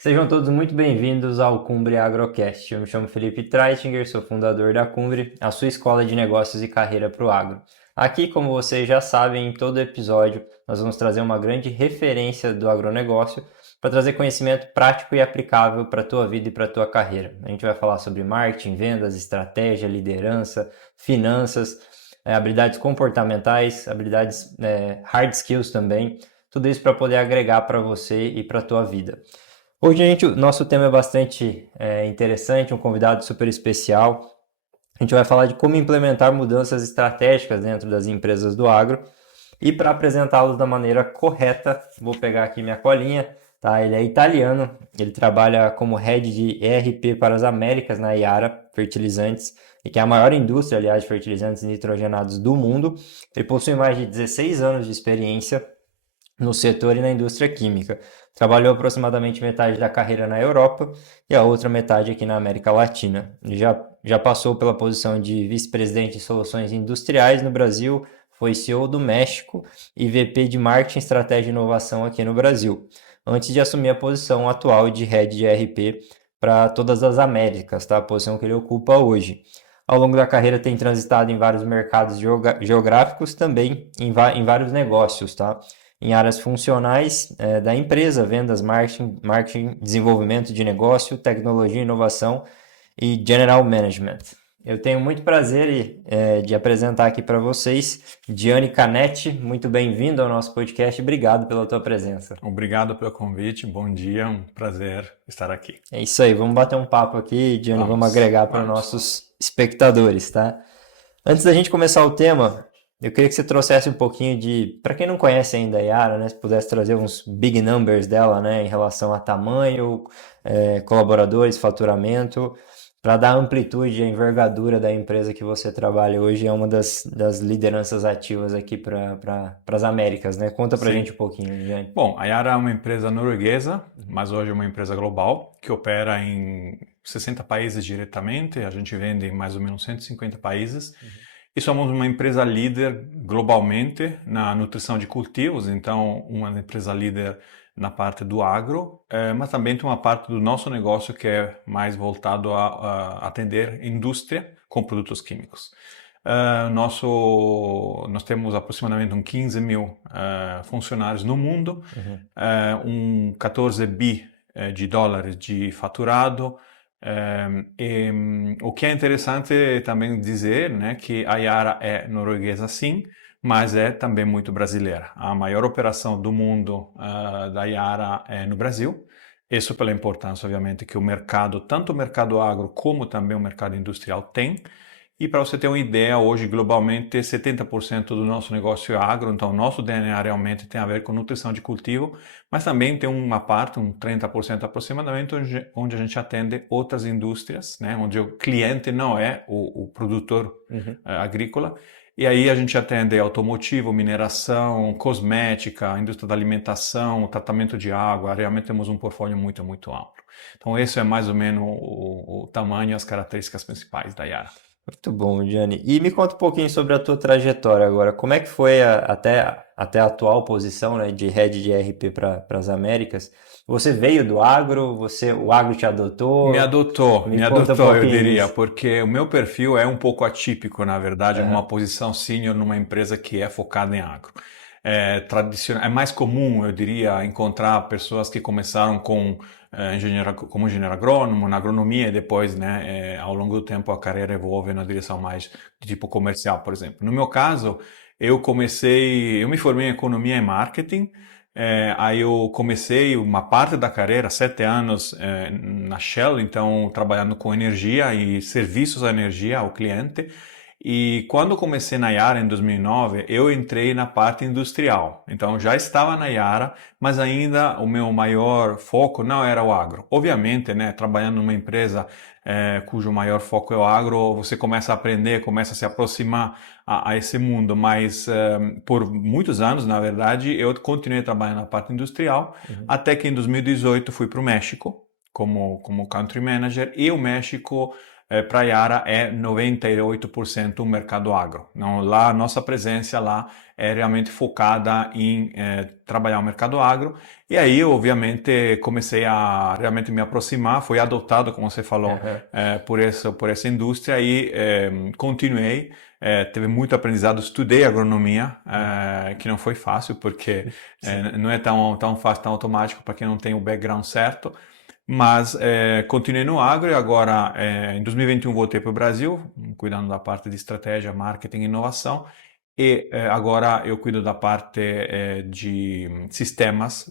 Sejam todos muito bem-vindos ao Cumbre Agrocast. Eu me chamo Felipe Treitinger, sou fundador da Cumbre, a sua escola de negócios e carreira para o agro. Aqui, como vocês já sabem, em todo episódio nós vamos trazer uma grande referência do agronegócio para trazer conhecimento prático e aplicável para a tua vida e para a tua carreira. A gente vai falar sobre marketing, vendas, estratégia, liderança, finanças, habilidades comportamentais, habilidades hard skills também, tudo isso para poder agregar para você e para a tua vida. Hoje o nosso tema é bastante interessante, um convidado super especial. A gente vai falar de como implementar mudanças estratégicas dentro das empresas do agro. E para apresentá-los da maneira correta, vou pegar aqui minha colinha. Tá? Ele é italiano, ele trabalha como Head de ERP para as Américas na Yara Fertilizantes, e que é a maior indústria, aliás, de fertilizantes nitrogenados do mundo. Ele possui mais de 16 anos de experiência no setor e na indústria química. Trabalhou aproximadamente metade da carreira na Europa e a outra metade aqui na América Latina. Já passou pela posição de vice-presidente de soluções industriais no Brasil, foi CEO do México e VP de Marketing, Estratégia e Inovação aqui no Brasil, antes de assumir a posição atual de Head de RP para todas as Américas, tá? A posição que ele ocupa hoje. Ao longo da carreira tem transitado em vários mercados geográficos, também em vários negócios, tá? Em áreas funcionais da empresa, vendas, marketing, desenvolvimento de negócio, tecnologia, inovação e general management. Eu tenho muito prazer de apresentar aqui para vocês Gianni Canetti. Muito bem-vindo ao nosso podcast. Obrigado pela tua presença. Obrigado pelo convite. Bom dia, um prazer estar aqui. É isso aí, vamos bater um papo aqui, Gianni, vamos agregar para os nossos espectadores, tá? Antes da gente começar o tema, eu queria que você trouxesse um pouquinho de, para quem não conhece ainda a Yara, né, se pudesse trazer uns big numbers dela, né, em relação a tamanho, colaboradores, faturamento, para dar amplitude e envergadura da empresa que você trabalha hoje, é uma das lideranças ativas aqui para as Américas, né? Conta para a gente um pouquinho, Gianni. Bom, a Yara é uma empresa norueguesa, mas hoje é uma empresa global, que opera em 60 países diretamente, a gente vende em mais ou menos 150 países, e somos uma empresa líder globalmente na nutrição de cultivos, então uma empresa líder na parte do agro, mas também tem uma parte do nosso negócio que é mais voltado a atender indústria com produtos químicos. Nós temos aproximadamente uns 15 mil funcionários no mundo, um 14 bi de dólares de faturado. O que é interessante também dizer, né, que a Yara é norueguesa sim, mas é também muito brasileira. A maior operação do mundo da Yara é no Brasil. Isso pela importância, obviamente, que o mercado, tanto o mercado agro como também o mercado industrial tem. E para você ter uma ideia, hoje globalmente 70% do nosso negócio é agro, então o nosso DNA realmente tem a ver com nutrição de cultivo, mas também tem uma parte, um 30% aproximadamente, onde a gente atende outras indústrias, né, onde o cliente não é o produtor agrícola. E aí a gente atende automotivo, mineração, cosmética, indústria da alimentação, tratamento de água, realmente temos um portfólio muito, muito amplo. Então esse é mais ou menos o tamanho e as características principais da Yara. Muito bom, Gianni. E me conta um pouquinho sobre a tua trajetória agora. Como é que foi até a atual posição, né, de Head de RP para as Américas? Você veio do agro? O agro te adotou? Me adotou, eu diria, disso. porque o meu perfil é um pouco atípico, na verdade, numa posição sênior numa empresa que é focada em agro. É mais comum, eu diria, encontrar pessoas que começaram como engenheiro agrônomo, na agronomia e depois, né, ao longo do tempo a carreira evolve na direção mais de tipo comercial, por exemplo. No meu caso, eu me formei em economia e marketing. Aí eu comecei uma parte da carreira, 7 anos, na Shell, então trabalhando com energia e serviços à energia ao cliente. E quando comecei na Yara em 2009, eu entrei na parte industrial. Então já estava na Yara, mas ainda o meu maior foco não era o agro. Obviamente, né, trabalhando numa empresa cujo maior foco é o agro, você começa a aprender, começa a se aproximar a esse mundo. Mas por muitos anos, na verdade, eu continuei trabalhando na parte industrial, até que em 2018 fui para o México como country manager, e o México para a Yara é 98% o mercado agro. Então, lá, a nossa presença lá é realmente focada em trabalhar o mercado agro. E aí, obviamente, comecei a realmente me aproximar, fui adotado, como você falou, por essa indústria e continuei. Teve muito aprendizado, estudei agronomia, que não foi fácil, porque não é tão fácil, tão automático para quem não tem o background certo. Mas continuei no agro e agora, em 2021, voltei para o Brasil, cuidando da parte de estratégia, marketing e inovação. E agora eu cuido da parte de sistemas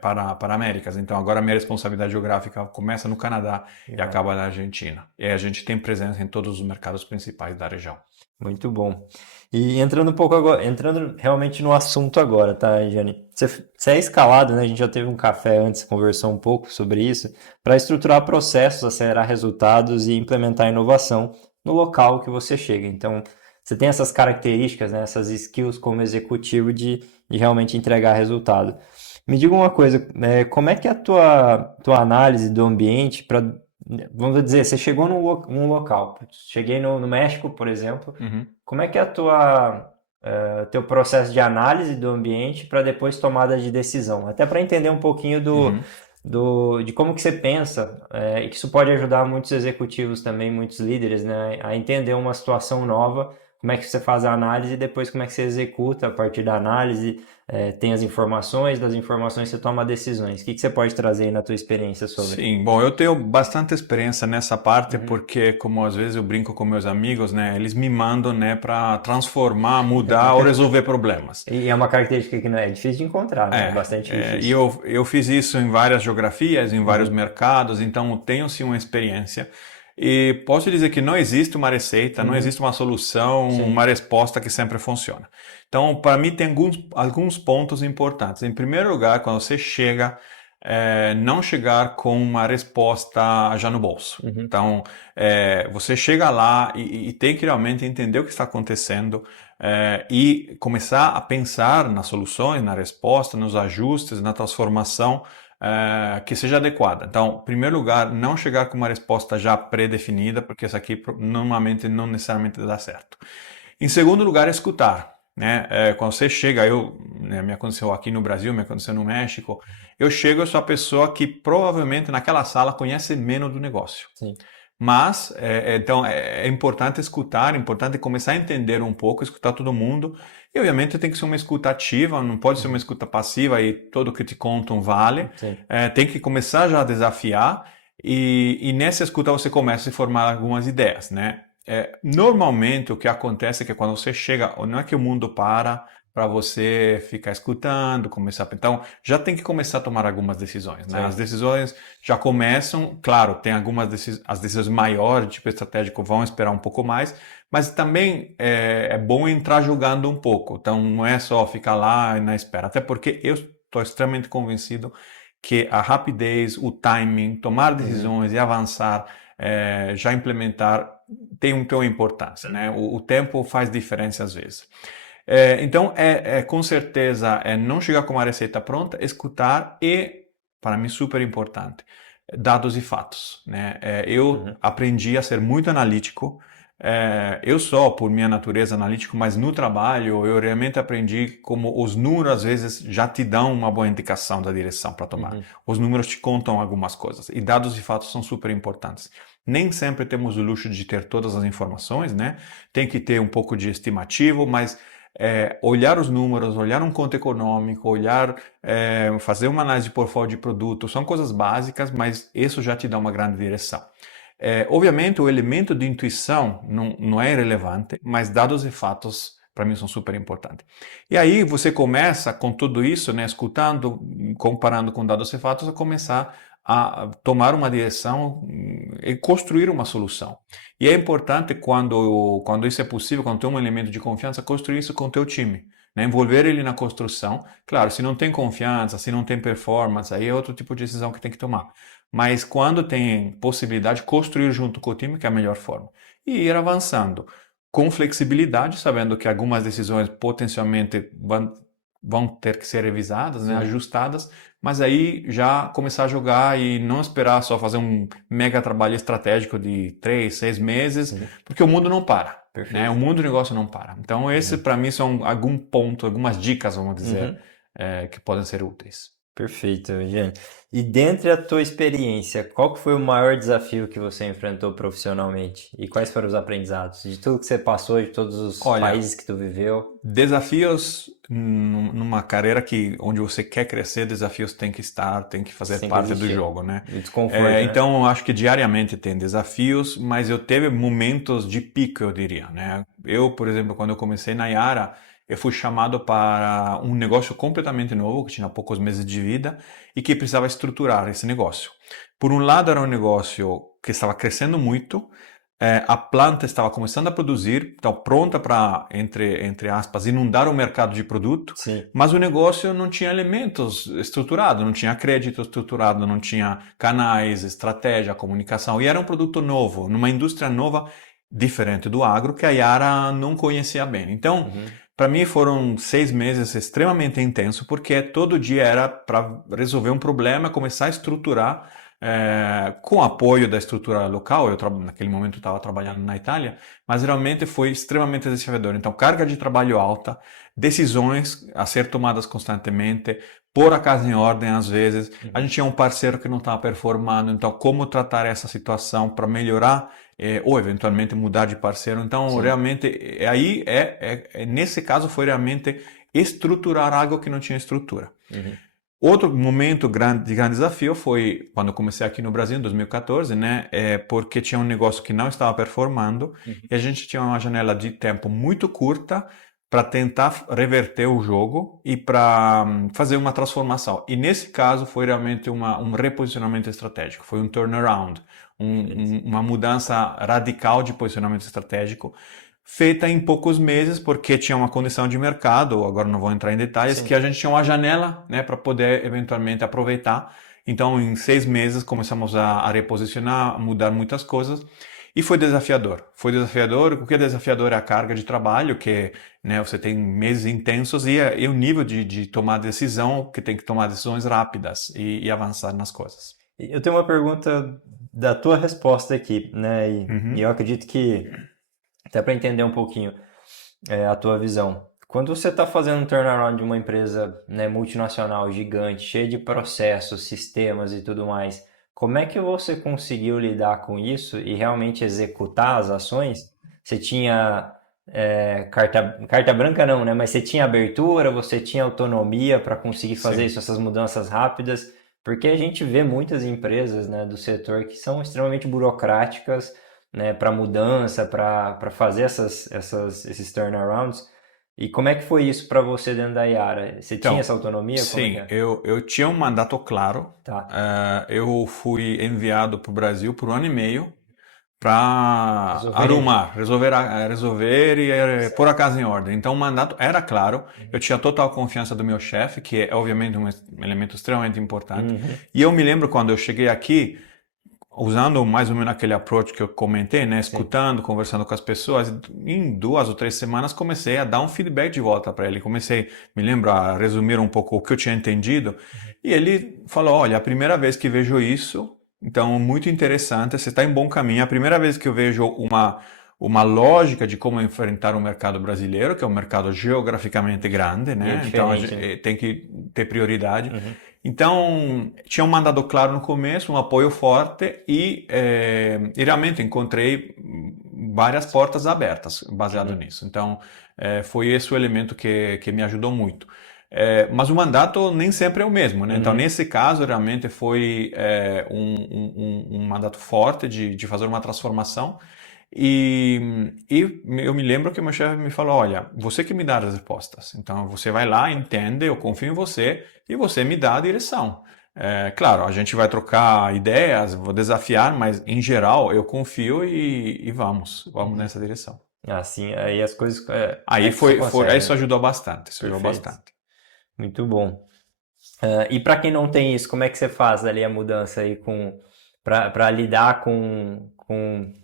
para Américas. Então agora a minha responsabilidade geográfica começa no Canadá e acaba na Argentina. E a gente tem presença em todos os mercados principais da região. Muito bom. E entrando um pouco agora, entrando realmente no assunto agora, tá, Jane? Você é escalado, né? A gente já teve um café antes, conversou um pouco sobre isso, para estruturar processos, acelerar resultados e implementar inovação no local que você chega. Então, você tem essas características, né? Essas skills como executivo de realmente entregar resultado. Me diga uma coisa, como é que é a tua análise do ambiente para, vamos dizer, você chegou num local, cheguei no México, por exemplo, como é que é teu processo de análise do ambiente para depois tomada de decisão? Até para entender um pouquinho de como que você pensa, e que isso pode ajudar muitos executivos também, muitos líderes, né, a entender uma situação nova, como é que você faz a análise e depois como é que você executa a partir da análise, tem as informações, das informações você toma decisões. O que você pode trazer aí na tua experiência sobre? Sim, bom, eu tenho bastante experiência nessa parte porque, como às vezes eu brinco com meus amigos, né, eles me mandam, né, para transformar, mudar ou resolver problemas. E é uma característica que não é difícil de encontrar, né? É bastante difícil. E eu fiz isso em várias geografias, em vários mercados, então tenho sim uma experiência. E posso dizer que não existe uma receita, não existe uma solução, uma resposta que sempre funciona. Então, para mim, tem alguns pontos importantes. Em primeiro lugar, quando você chega, não chegar com uma resposta já no bolso. Então, você chega lá e tem que realmente entender o que está acontecendo e começar a pensar nas soluções, na resposta, nos ajustes, na transformação que seja adequada. Então, em primeiro lugar, não chegar com uma resposta já pré-definida, porque isso aqui normalmente não necessariamente dá certo. Em segundo lugar, escutar. Né? Quando você chega, me aconteceu aqui no Brasil, me aconteceu no México, eu chego, eu sou a pessoa que provavelmente naquela sala conhece menos do negócio. Sim. Mas, então, é importante escutar, é importante começar a entender um pouco, escutar todo mundo. E, obviamente, tem que ser uma escuta ativa, não pode ser uma escuta passiva e tudo que te contam vale. Tem que começar já a desafiar e nessa escuta você começa a formar algumas ideias, né? Normalmente, o que acontece é que quando você chega, não é que o mundo para você ficar escutando, começar. Então, já tem que começar a tomar algumas decisões, né? As decisões já começam, claro, tem as decisões maiores, tipo estratégico, vão esperar um pouco mais, mas também é bom entrar jogando um pouco. Então, não é só ficar lá na espera, até porque eu estou extremamente convencido que a rapidez, o timing, tomar decisões e avançar, já implementar, tem uma importância, né? O tempo faz diferença às vezes. Então, com certeza, não chegar com uma receita pronta, escutar e, para mim, super importante, dados e fatos. Né? Eu aprendi a ser muito analítico. Eu sou, por minha natureza, analítico, mas no trabalho eu realmente aprendi como os números, às vezes, já te dão uma boa indicação da direção para tomar. Os números te contam algumas coisas. E dados e fatos são super importantes. Nem sempre temos o luxo de ter todas as informações, né? Tem que ter um pouco de estimativo, mas olhar os números, olhar um conto econômico, fazer uma análise de portfólio de produto, são coisas básicas, mas isso já te dá uma grande direção. Obviamente, o elemento de intuição não é irrelevante, mas dados e fatos, para mim, são super importantes. E aí você começa com tudo isso, né, escutando, comparando com dados e fatos, a começar a tomar uma direção e construir uma solução. E é importante quando isso é possível, quando tem um elemento de confiança, construir isso com o teu time, né? Envolver ele na construção. Claro, se não tem confiança, se não tem performance, aí é outro tipo de decisão que tem que tomar. Mas quando tem possibilidade, construir junto com o time, que é a melhor forma. E ir avançando com flexibilidade, sabendo que algumas decisões potencialmente vão ter que ser revisadas, né, ajustadas, mas aí já começar a jogar e não esperar só fazer um mega trabalho estratégico de 3, 6 meses, porque o mundo não para. Né? O mundo do negócio não para. Então, esse para mim são algumas dicas, vamos dizer, que podem ser úteis. Perfeito, Eugênio. E dentre a tua experiência, qual que foi o maior desafio que você enfrentou profissionalmente? E quais foram os aprendizados? De tudo que você passou, de todos os países que tu viveu? Desafios numa carreira onde você quer crescer, desafios tem que fazer parte do jogo, né? E desconforto, né? Então, eu acho que diariamente tem desafios, mas eu teve momentos de pico, eu diria, né? Eu, por exemplo, quando eu comecei na Yara, eu fui chamado para um negócio completamente novo, que tinha poucos meses de vida, e que precisava estruturar esse negócio. Por um lado, era um negócio que estava crescendo muito, a planta estava começando a produzir, então pronta para, entre aspas, inundar o mercado de produto, mas o negócio não tinha elementos estruturados, não tinha crédito estruturado, não tinha canais, estratégia, comunicação, e era um produto novo, numa indústria nova, diferente do agro, que a Yara não conhecia bem. Então, para mim foram 6 meses extremamente intensos, porque todo dia era para resolver um problema, começar a estruturar, com apoio da estrutura local. Naquele momento eu estava trabalhando na Itália, mas realmente foi extremamente desafiador. Então, carga de trabalho alta, decisões a ser tomadas constantemente, pôr a casa em ordem às vezes. A gente tinha um parceiro que não estava performando, então como tratar essa situação para melhorar ou eventualmente mudar de parceiro. Então, realmente, nesse caso foi realmente estruturar algo que não tinha estrutura. Outro momento de grande desafio foi quando eu comecei aqui no Brasil, em 2014, né? Porque tinha um negócio que não estava performando e a gente tinha uma janela de tempo muito curta para tentar reverter o jogo e para fazer uma transformação. E nesse caso foi realmente um reposicionamento estratégico, foi um turnaround, uma mudança radical de posicionamento estratégico, feita em poucos meses, porque tinha uma condição de mercado, agora não vou entrar em detalhes, que a gente tinha uma janela, né, para poder eventualmente aproveitar. Então, em 6 meses, começamos a reposicionar, a mudar muitas coisas, e foi desafiador. O que é desafiador é a carga de trabalho, que, né, você tem meses intensos, e o nível de tomar decisão, que tem que tomar decisões rápidas e avançar nas coisas. Eu tenho uma pergunta da tua resposta aqui, né, e eu acredito que até para entender um pouquinho a tua visão. Quando você está fazendo um turnaround de uma empresa, né, multinacional, gigante, cheia de processos, sistemas e tudo mais, como é que você conseguiu lidar com isso e realmente executar as ações? Você tinha carta branca não, né? Mas você tinha abertura, você tinha autonomia para conseguir fazer isso, essas mudanças rápidas? Porque a gente vê muitas empresas, né, do setor que são extremamente burocráticas, né, para mudança, para fazer esses turnarounds. E como é que foi isso para você dentro da Yara? Você tinha essa autonomia? Sim, eu tinha um mandato claro. Eu fui enviado para o Brasil por 1 ano e meio para resolver e pôr a casa em ordem. Então o mandato era claro, eu tinha total confiança do meu chefe, que é obviamente um elemento extremamente importante. E eu me lembro quando eu cheguei aqui, usando mais ou menos aquele approach que eu comentei, né? Escutando, conversando com as pessoas, em 2 ou 3 semanas comecei a dar um feedback de volta para ele. Me lembro, a resumir um pouco o que eu tinha entendido. E ele falou, olha, a primeira vez que vejo isso, então muito interessante, você está em bom caminho. É a primeira vez que eu vejo uma lógica de como enfrentar o mercado brasileiro, que é um mercado geograficamente grande, né? Então a gente tem que ter prioridade. Então, tinha um mandado claro no começo, um apoio forte e realmente encontrei várias portas abertas baseado nisso. Então, foi esse o elemento que me ajudou muito. Mas o mandato nem sempre é o mesmo, né? Então, nesse caso, realmente foi um mandato forte de fazer uma transformação. E eu me lembro que meu chefe me falou, olha, você que me dá as respostas. Então, você vai lá, entende, eu confio em você e você me dá a direção. Claro, a gente vai trocar ideias, vou desafiar, mas em geral eu confio e vamos nessa direção. Assim, aí as coisas... Aí isso ajudou bastante, Muito bom. E para quem não tem isso, como é que você faz ali a mudança aí para lidar com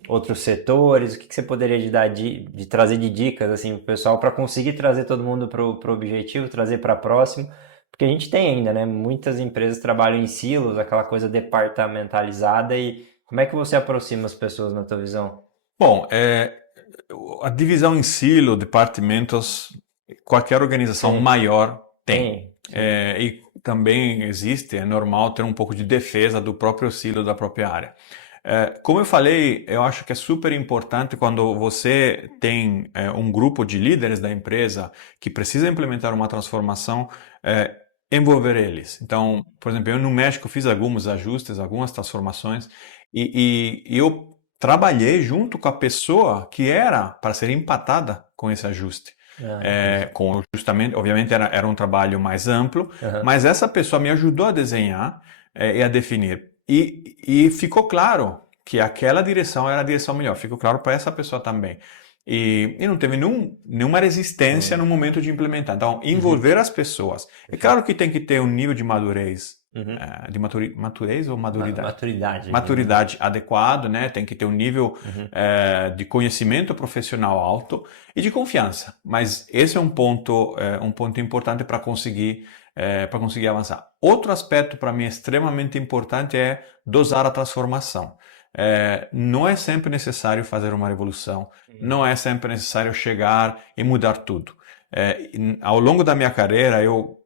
outros setores? O que você poderia dar de trazer de dicas assim, para o pessoal para conseguir trazer todo mundo para o objetivo, trazer para próximo? Porque a gente tem ainda, né? Muitas empresas trabalham em silos, aquela coisa departamentalizada. E como é que você aproxima as pessoas na tua visão? Bom, a divisão em silo, departamentos, qualquer organização Sim, maior tem. sim. E também existe, é normal ter um pouco de defesa do próprio silo, da própria área. Como eu falei, eu acho que é super importante quando você tem um grupo de líderes da empresa que precisa implementar uma transformação, envolver eles. Então, por exemplo, eu no México fiz alguns ajustes, algumas transformações, e eu trabalhei junto com a pessoa que era para ser empatada com esse ajuste. Entendi. Justamente, obviamente era um trabalho mais amplo, Aham. mas essa pessoa me ajudou a desenhar e a definir. E ficou claro que aquela direção era a direção melhor, ficou claro para essa pessoa também. E não teve nenhuma resistência Sim. no momento de implementar. Então, Uhum. envolver as pessoas. É Perfeito. claro que tem que ter um nível de madurez, Uhum. de maturez ou maduridade? Maturidade ali, né? Maturidade adequado, né? Tem que ter um nível Uhum. de conhecimento profissional alto e de confiança. Mas esse é um ponto importante para conseguir avançar. Outro aspecto para mim extremamente importante é dosar a transformação. Não é sempre necessário fazer uma revolução, não é sempre necessário chegar e mudar tudo. Ao longo da minha carreira, eu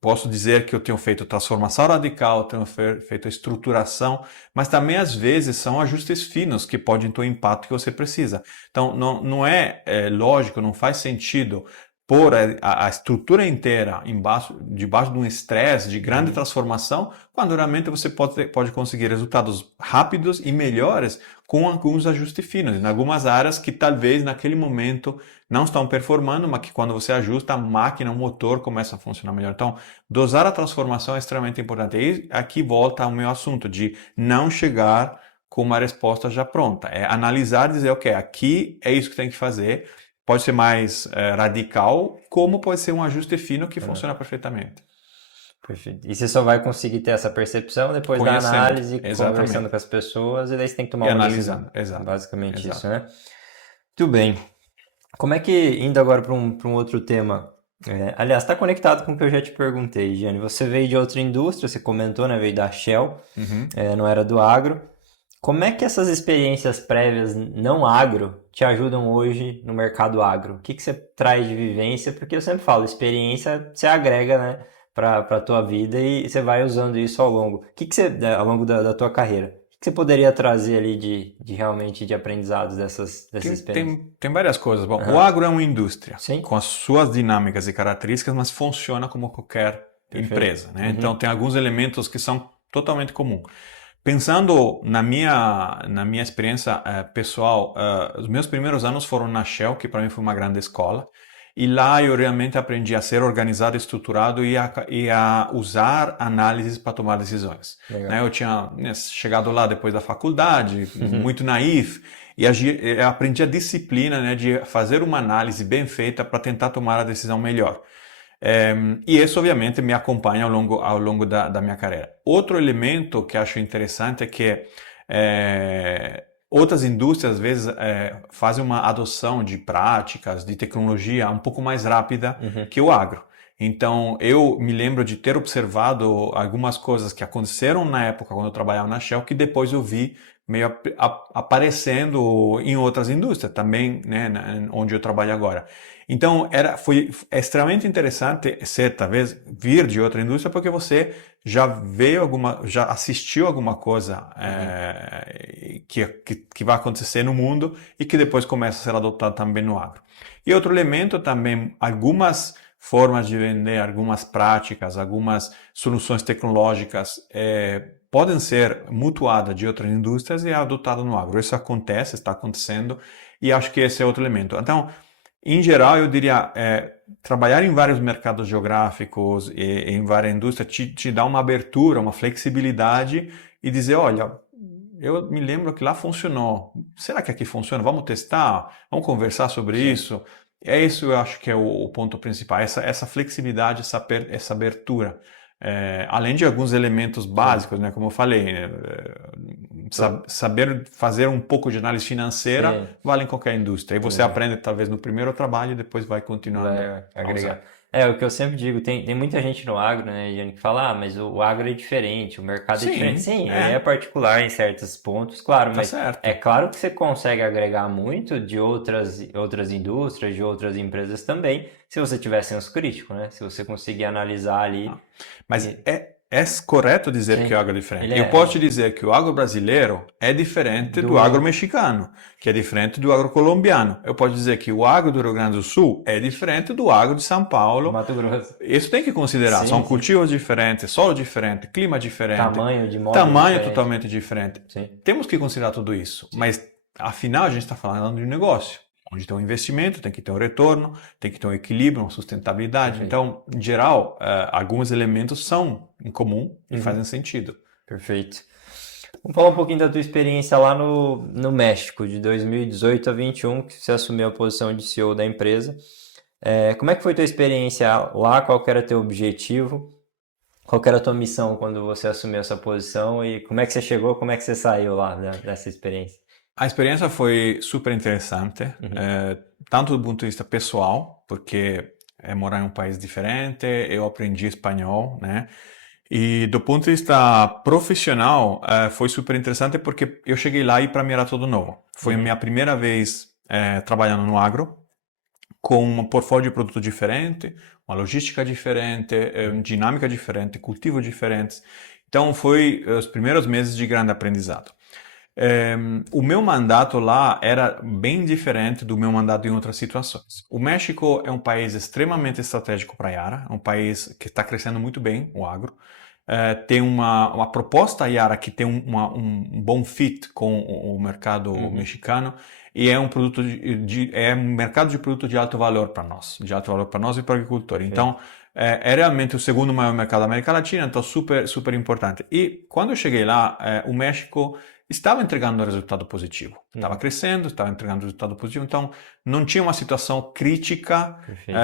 posso dizer que eu tenho feito transformação radical, tenho feito estruturação, mas também às vezes são ajustes finos que podem ter o impacto que você precisa. Então, não é lógico, não faz sentido pôr a estrutura inteira debaixo de um estresse de grande Uhum. transformação, quando realmente você pode conseguir resultados rápidos e melhores com alguns ajustes finos, em algumas áreas que talvez naquele momento não estão performando, mas que quando você ajusta a máquina, o motor começa a funcionar melhor. Então, dosar a transformação é extremamente importante. E aqui volta ao meu assunto de não chegar com uma resposta já pronta. É analisar e dizer, ok, aqui é isso que tem que fazer. Pode ser mais radical, como pode ser um ajuste fino que Ah, funciona perfeitamente. perfeito. E você só vai conseguir ter essa percepção depois da Conhecendo, análise, conversando exatamente. com as pessoas, e daí você tem que tomar E uma decisão. analisando, exato, Basicamente isso, exato. né? Muito bem. Como é que, indo agora para um outro tema, aliás, está conectado com o que eu já te perguntei, Gianni. Você veio de outra indústria, você comentou, né? Veio da Shell, Uhum. não era do agro. Como é que essas experiências prévias não agro te ajudam hoje no mercado agro? O que você traz de vivência? Porque eu sempre falo, experiência você agrega, né, para a tua vida e você vai usando isso ao longo. O que você, ao longo da tua carreira? O que você poderia trazer ali de realmente de aprendizados dessas experiências? Tem várias coisas. Bom, o Aham. agro é uma indústria Sim? com as suas dinâmicas e características, mas funciona como qualquer Perfeito. empresa, né? Então Uhum. tem alguns elementos que são totalmente comuns. Pensando na minha experiência pessoal, os meus primeiros anos foram na Shell, que para mim foi uma grande escola, e lá eu realmente aprendi a ser organizado, estruturado e a usar análises para tomar decisões. Né? Legal. Eu tinha chegado lá depois da faculdade, Uhum. muito naif, e eu aprendi a disciplina, né, de fazer uma análise bem feita para tentar tomar a decisão melhor. E isso, obviamente, me acompanha ao longo da minha carreira. Outro elemento que acho interessante é que outras indústrias, às vezes, fazem uma adoção de práticas, de tecnologia um pouco mais rápida Uhum. que o agro. Então, eu me lembro de ter observado algumas coisas que aconteceram na época quando eu trabalhava na Shell, que depois eu vi meio aparecendo em outras indústrias também, né, onde eu trabalho agora. Então, foi extremamente interessante certa vez vir de outra indústria porque você já assistiu alguma coisa Uhum. que vai acontecer no mundo e que depois começa a ser adotado também no agro. E outro elemento também, algumas formas de vender, algumas práticas, algumas soluções tecnológicas podem ser mutuadas de outras indústrias e adotadas no agro. Isso acontece, está acontecendo, e acho que esse é outro elemento. Então, em geral, eu diria, trabalhar em vários mercados geográficos e em várias indústrias te dá uma abertura, uma flexibilidade e dizer, olha, eu me lembro que lá funcionou. Será que aqui funciona? Vamos testar? Vamos conversar sobre Sim. isso? É isso, eu acho que é o ponto principal, essa flexibilidade, essa abertura além de alguns elementos básicos, né, como eu falei, saber fazer um pouco de análise financeira Sim. vale em qualquer indústria. Aí você aprende talvez no primeiro trabalho e depois vai continuando Vai a usar. agregar. O que eu sempre digo, tem muita gente no agro, né, Jane, que fala, mas o agro é diferente, o mercado é diferente. Sim, Sim, ele é particular em certos pontos, claro, tá mas é certo. claro que você consegue agregar muito de outras indústrias, de outras empresas também, se você tiver senso crítico, né? Se você conseguir analisar ali. Ah, Mas e- é correto dizer que o sim, agro é ele diferente. Eu posso te é dizer que o agro brasileiro é diferente do agro do mexicano, que é diferente do agro colombiano. Eu posso dizer que o agro do Rio Grande do Sul é diferente do agro de São Paulo. Mato Grosso. Isso tem que considerar. São Sim, sim. cultivos diferentes, solo diferente, clima diferente, Tamanho de modo tamanho diferente. totalmente diferente. Sim, Temos que considerar tudo isso. Mas, afinal, a gente está falando de um negócio. Onde tem um investimento, tem que ter um retorno, tem que ter um equilíbrio, uma sustentabilidade. perfeito. Então, em geral, alguns elementos são em comum e Uhum, fazem sentido. perfeito. Vamos falar um pouquinho da tua experiência lá no México, de 2018 a 21, que você assumiu a posição de CEO da empresa. Como é que foi tua experiência lá? Qual que era teu objetivo? Qual que era a tua missão quando você assumiu essa posição? E como é que você chegou? Como é que você saiu lá dessa experiência? A experiência foi super interessante, Uhum, tanto do ponto de vista pessoal, porque é morar em um país diferente, eu aprendi espanhol, né? E do ponto de vista profissional, foi super interessante porque eu cheguei lá e para mim era tudo novo. Foi a uhum, minha primeira vez trabalhando no agro, com um portfólio de produto diferente, uma logística diferente, dinâmica diferente, cultivo diferentes. Então, foi os primeiros meses de grande aprendizado. O meu mandato lá era bem diferente do meu mandato em outras situações. O México é um país extremamente estratégico para a Yara, é um país que está crescendo muito bem, o agro. Tem uma proposta Yara que tem um bom fit com o mercado uhum. mexicano e é um produto é um mercado de produto de alto valor para nós, e para o agricultor. Perfeito. Então, é realmente o segundo maior mercado da América Latina, então super, super importante. E quando eu cheguei lá, o México estava entregando um resultado positivo. Estava Uhum, crescendo, estava entregando um resultado positivo, então não tinha uma situação crítica perfeito.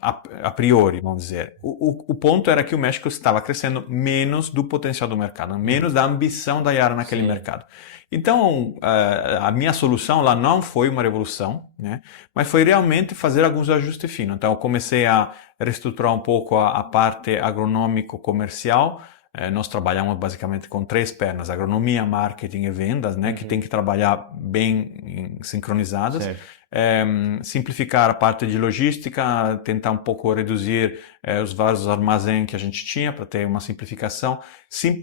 a priori, vamos dizer. O ponto era que o México estava crescendo menos do potencial do mercado, menos Uhum, da ambição da Yara naquele sim. mercado. Então, a minha solução lá não foi uma revolução, né? Mas foi realmente fazer alguns ajustes finos. Então, eu comecei a reestruturar um pouco a parte agronômico-comercial. Nós trabalhamos basicamente com três pernas: agronomia, marketing e vendas, né? Que Uhum, tem que trabalhar bem sincronizadas. certo. Simplificar a parte de logística, tentar um pouco reduzir os vários armazéns que a gente tinha para ter uma simplificação.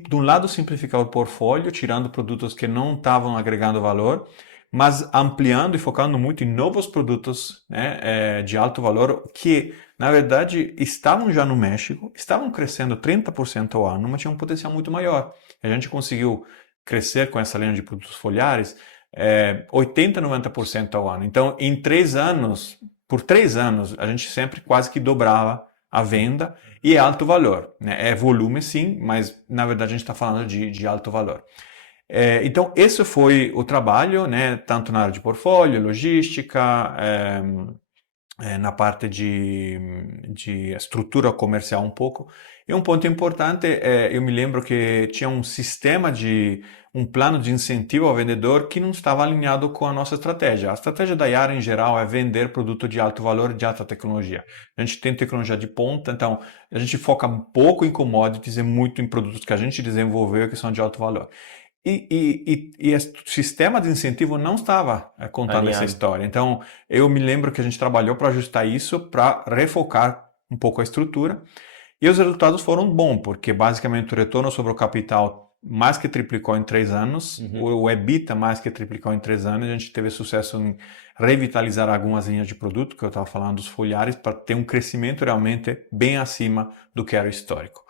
De um lado, simplificar o portfólio, tirando produtos que não estavam agregando valor, mas ampliando e focando muito em novos produtos, né, de alto valor que, na verdade, estavam já no México, estavam crescendo 30% ao ano, mas tinham um potencial muito maior. A gente conseguiu crescer com essa linha de produtos foliares 80, 90% ao ano. Então, em 3 anos, por 3 anos, a gente sempre quase que dobrava a venda e é alto valor. Né? É volume sim, mas na verdade a gente está falando de alto valor. Então, esse foi o trabalho, né? Tanto na área de portfólio, logística, na parte de estrutura comercial um pouco. E um ponto importante, eu me lembro que tinha um plano de incentivo ao vendedor que não estava alinhado com a nossa estratégia. A estratégia da Yara, em geral, é vender produto de alto valor, de alta tecnologia. A gente tem tecnologia de ponta, então a gente foca um pouco em commodities e muito em produtos que a gente desenvolveu que são de alto valor. E o sistema de incentivo não estava contando essa Alinhado. história. Então, eu me lembro que a gente trabalhou para ajustar isso, para refocar um pouco a estrutura. E os resultados foram bons, porque basicamente o retorno sobre o capital mais que triplicou em 3 anos, Uhum. o EBITDA mais que triplicou em 3 anos. A gente teve sucesso em revitalizar algumas linhas de produto, que eu estava falando dos folhares, para ter um crescimento realmente bem acima do que era o histórico.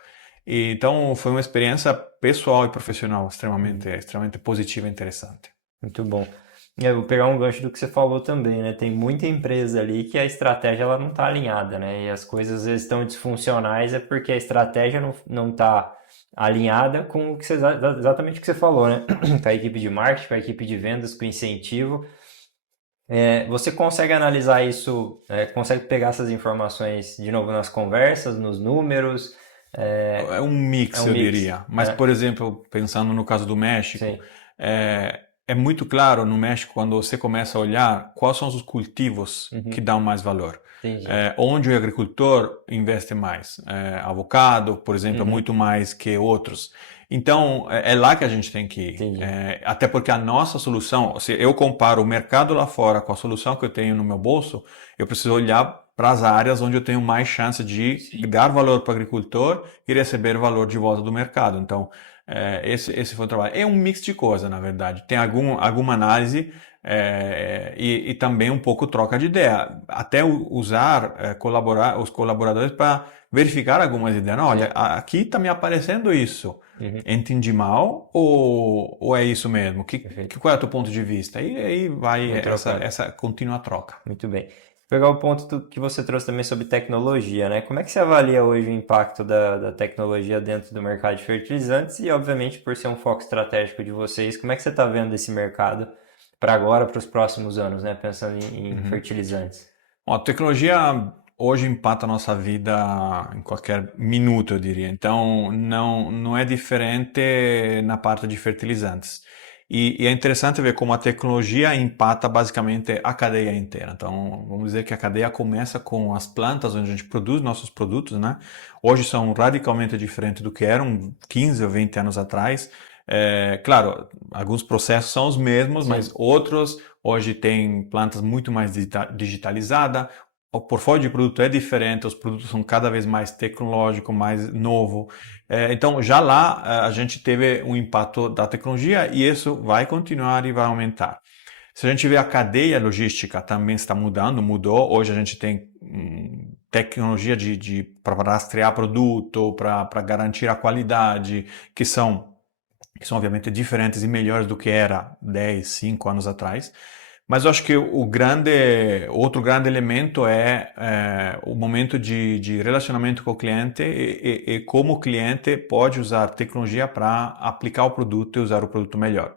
Então, foi uma experiência pessoal e profissional extremamente, Uhum. extremamente positiva e interessante. Muito bom. Eu vou pegar um gancho do que você falou também, né? Tem muita empresa ali que a estratégia ela não está alinhada, né? E as coisas às vezes estão disfuncionais é porque a estratégia não está alinhada com o que exatamente o que você falou, né? Com a equipe de marketing, com a equipe de vendas, com incentivo. Você consegue analisar isso, consegue pegar essas informações de novo nas conversas, nos números? É um É mix, um eu mix. diria. Mas, por exemplo, pensando no caso do México, Sim, é muito claro no México quando você começa a olhar quais são os cultivos que uhum, dão mais valor. entendi. Onde o agricultor investe mais. Avocado, por exemplo, é Uhum, muito mais que outros. Então, é lá que a gente tem que ir. entendi. Até porque a nossa solução, se eu comparo o mercado lá fora com a solução que eu tenho no meu bolso, eu preciso olhar para as áreas onde eu tenho mais chance de Sim. dar valor para o agricultor e receber valor de volta do mercado. Então, esse foi o trabalho. É um mix de coisas, na verdade. Tem alguma análise e também um pouco troca de ideia. Até usar os colaboradores para verificar algumas ideias. Não, olha, Sim. aqui está me aparecendo isso. Uhum, Entendi mal ou é isso mesmo? perfeito. Qual é o teu ponto de vista? E aí vai Vou trocando. essa contínua troca. Muito bem. Vou pegar o ponto que você trouxe também sobre tecnologia, né? Como é que você avalia hoje o impacto da tecnologia dentro do mercado de fertilizantes e, obviamente, por ser um foco estratégico de vocês, como é que você está vendo esse mercado para agora, para os próximos anos, né? Pensando em Uhum. fertilizantes. Bom, a tecnologia hoje impacta a nossa vida em qualquer minuto, eu diria. Então, não é diferente na parte de fertilizantes. E é interessante ver como a tecnologia impacta basicamente a cadeia inteira. Então, vamos dizer que a cadeia começa com as plantas onde a gente produz nossos produtos, né? Hoje são radicalmente diferentes do que eram 15 ou 20 anos atrás. Claro, alguns processos são os mesmos, mas Sim, outros hoje tem plantas muito mais digitalizadas, o portfólio de produto é diferente, os produtos são cada vez mais tecnológico, mais novo. Então, já lá a gente teve um impacto da tecnologia e isso vai continuar e vai aumentar. Se a gente vê a cadeia logística também está mudando, mudou. Hoje a gente tem tecnologia para rastrear produto, para garantir a qualidade, que são obviamente diferentes e melhores do que era 10, 5 anos atrás. Mas eu acho que outro grande elemento é o momento de relacionamento com o cliente e como o cliente pode usar tecnologia para aplicar o produto e usar o produto melhor.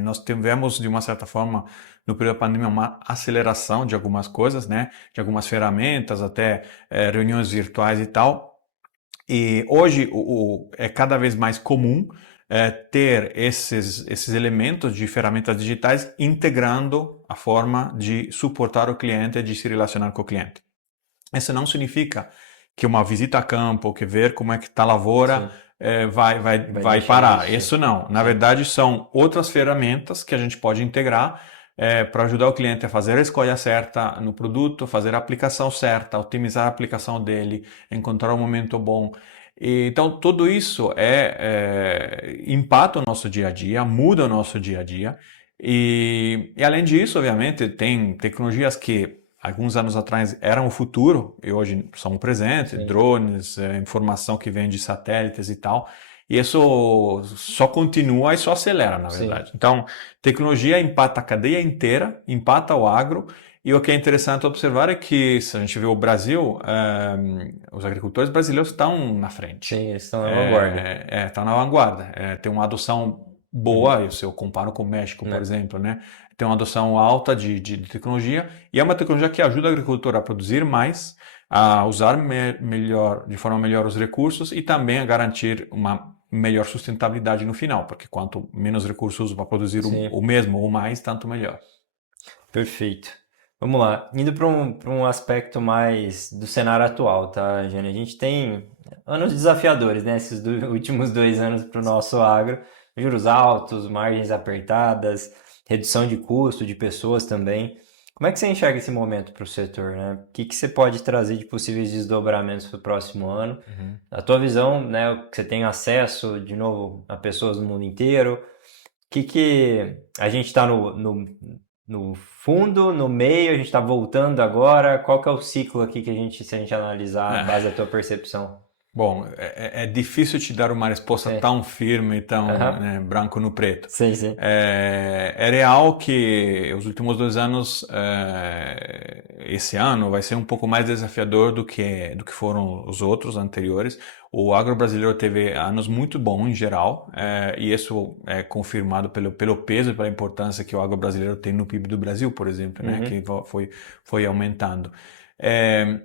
Nós tivemos, de uma certa forma, no período da pandemia, uma aceleração de algumas coisas, né? De algumas ferramentas, até reuniões virtuais e tal. E hoje é cada vez mais comum ter esses elementos de ferramentas digitais integrando a forma de suportar o cliente, de se relacionar com o cliente. Isso não significa que uma visita a campo, que ver como é que está a lavoura, sim. Vai vai deixar de parar. existir. Isso não. Na Sim, verdade, são outras ferramentas que a gente pode integrar para ajudar o cliente a fazer a escolha certa no produto, fazer a aplicação certa, otimizar a aplicação dele, encontrar o momento bom. Então, tudo isso impacta o nosso dia a dia, muda o nosso dia a dia. E além disso, obviamente, tem tecnologias que alguns anos atrás eram o futuro e hoje são o presente, sim. drones, informação que vem de satélites e tal. E isso só continua e só acelera, na Sim. verdade. Então, tecnologia impacta a cadeia inteira, impacta o agro. E o que é interessante observar é que, se a gente vê o Brasil, os agricultores brasileiros estão na frente. Sim, eles estão na vanguarda. Estão na vanguarda. Tem uma adoção Uhum. boa, se eu comparo com o México, por Né? exemplo, né? Tem uma adoção alta de tecnologia e é uma tecnologia que ajuda o agricultor a produzir mais, a usar melhor, de forma melhor os recursos e também a garantir uma melhor sustentabilidade no final, porque quanto menos recursos para produzir Sim. o mesmo ou mais, tanto melhor. Perfeito. Vamos lá. Indo para um aspecto mais do cenário atual, tá, Jane? A gente tem anos desafiadores, né? Esses últimos 2 anos para o nosso agro. Juros altos, margens apertadas, redução de custo de pessoas também. Como é que você enxerga esse momento para o setor, né? O que você pode trazer de possíveis desdobramentos para o próximo ano? Uhum. A tua visão, né? Que você tem acesso, de novo, a pessoas do mundo inteiro. Que a gente está no fundo, no meio, a gente está voltando agora? Qual que é o ciclo aqui que se a gente analisar a É, base da tua percepção? Bom, é difícil te dar uma resposta Sim. tão firme e tão, Aham. né, branco no preto. Sim, sim. É real que os últimos 2 anos, esse ano vai ser um pouco mais desafiador do que foram os outros anteriores. O agro brasileiro teve anos muito bons em geral, e isso é confirmado pelo peso e pela importância que o agro brasileiro tem no PIB do Brasil, por exemplo, né, Uhum. que foi aumentando.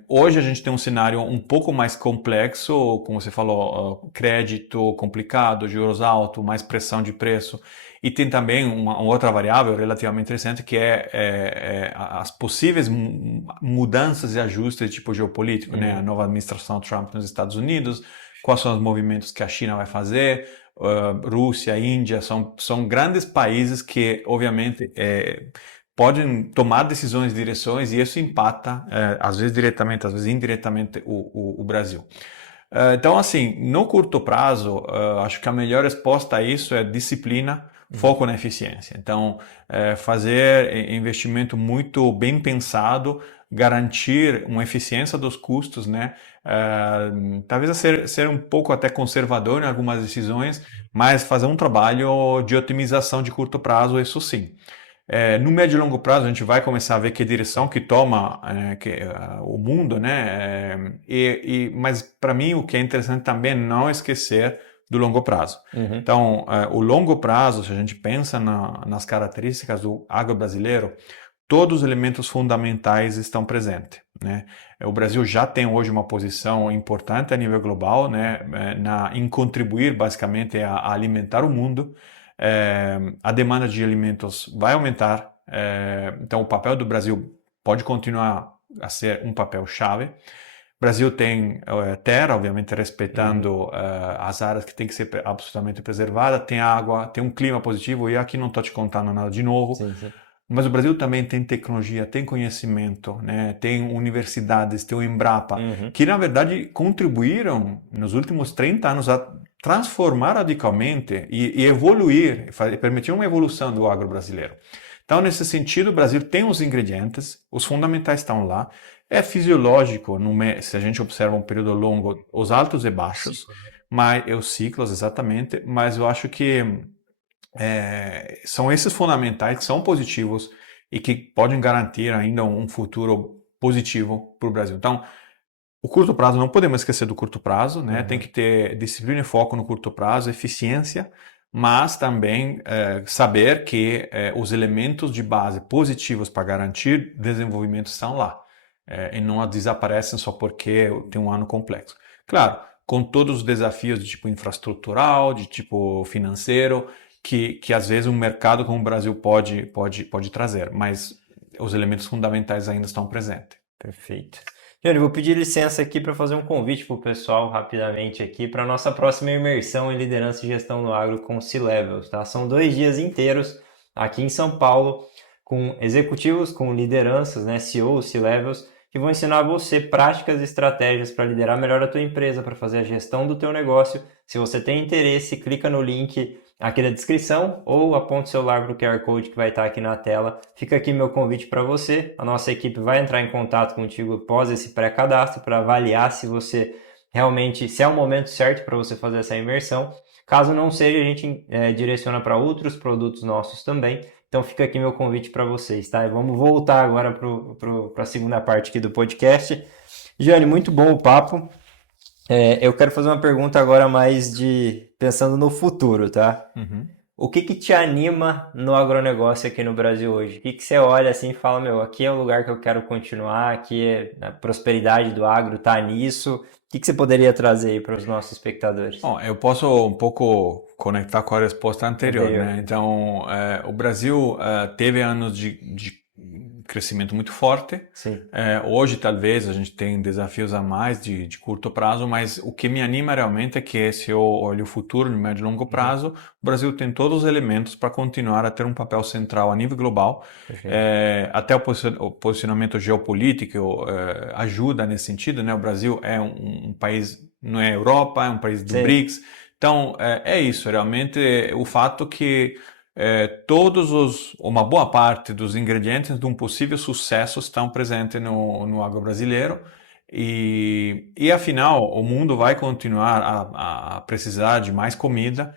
Hoje a gente tem um cenário um pouco mais complexo, como você falou, crédito complicado, juros altos, mais pressão de preço. E tem também uma outra variável relativamente interessante que é as possíveis mudanças e ajustes de tipo geopolítico, né? A nova administração Trump nos Estados Unidos, quais são os movimentos que a China vai fazer, Rússia, Índia, são grandes países que, obviamente, podem tomar decisões de direções e isso impacta, às vezes diretamente, às vezes indiretamente, o Brasil. Então, assim, no curto prazo, acho que a melhor resposta a isso é disciplina, foco na eficiência. Então, fazer investimento muito bem pensado, garantir uma eficiência dos custos, né? Talvez ser um pouco até conservador em algumas decisões, mas fazer um trabalho de otimização de curto prazo, isso sim. No médio e longo prazo, a gente vai começar a ver que direção que toma o mundo, né? Mas, para mim, o que é interessante também é não esquecer do longo prazo. Então, o longo prazo, se a gente pensa nas características do agro brasileiro, todos os elementos fundamentais estão presentes, né? O Brasil já tem hoje uma posição importante a nível global, né? Em contribuir, basicamente, a alimentar o mundo. A demanda de alimentos vai aumentar, então o papel do Brasil pode continuar a ser um papel chave. O Brasil tem terra, obviamente respeitando as áreas que tem que ser absolutamente preservada, tem água, tem um clima positivo, e aqui não estou te contando nada de novo. Sim, sim. Mas o Brasil também tem tecnologia, tem conhecimento, né? Tem universidades, tem o Embrapa, que na verdade contribuíram nos últimos 30 anos a transformar radicalmente e evoluir, permitir uma evolução do agro brasileiro. Então, nesse sentido, o Brasil tem os ingredientes, os fundamentais estão lá. É fisiológico, se a gente observa um período longo, os altos e baixos, mas os ciclos, exatamente, mas eu acho que são esses fundamentais que são positivos e que podem garantir ainda um futuro positivo para o Brasil. Então, o curto prazo, não podemos esquecer do curto prazo, né? Tem que ter disciplina e foco no curto prazo, eficiência, mas também saber que os elementos de base positivos para garantir desenvolvimento estão lá. E não desaparecem só porque tem um ano complexo. Claro, com todos os desafios de tipo infraestrutural, de tipo financeiro, que às vezes um mercado como o Brasil pode trazer, mas os elementos fundamentais ainda estão presentes. Perfeito. Jânio, vou pedir licença aqui para fazer um convite para o pessoal rapidamente aqui para a nossa próxima imersão em liderança e gestão no agro com o C-Levels, tá? São 2 dias inteiros aqui em São Paulo com executivos, com lideranças, né, CEOs, C-Levels, que vão ensinar você práticas e estratégias para liderar melhor a tua empresa, para fazer a gestão do teu negócio. Se você tem interesse, clica no link aqui na descrição ou aponte o celular para o QR Code que vai estar aqui na tela. Fica aqui meu convite para você. A nossa equipe vai entrar em contato contigo após esse pré-cadastro para avaliar se você realmente, se é o momento certo para você fazer essa imersão. Caso não seja, a gente direciona para outros produtos nossos também. Então fica aqui meu convite para vocês, tá? E vamos voltar agora para a segunda parte aqui do podcast. Jane, muito bom o papo. Eu quero fazer uma pergunta agora mais de pensando no futuro, tá? O que te anima no agronegócio aqui no Brasil hoje? O que você olha assim e fala, meu, aqui é o lugar que eu quero continuar, aqui a prosperidade do agro tá nisso. O que você poderia trazer aí para os nossos espectadores? Bom, eu posso um pouco conectar com a resposta anterior, né? Então, o Brasil teve anos de crescimento muito forte. Sim. Hoje, talvez, a gente tem desafios a mais de curto prazo, mas o que me anima realmente é que, se eu olho o futuro, no médio e longo prazo, o Brasil tem todos os elementos para continuar a ter um papel central a nível global. Até o posicionamento geopolítico ajuda nesse sentido, né? O Brasil é um país, não é Europa, é um país do BRICS. Então, é isso, realmente, o fato que uma boa parte dos ingredientes de um possível sucesso estão presentes no agro brasileiro e afinal o mundo vai continuar a precisar de mais comida.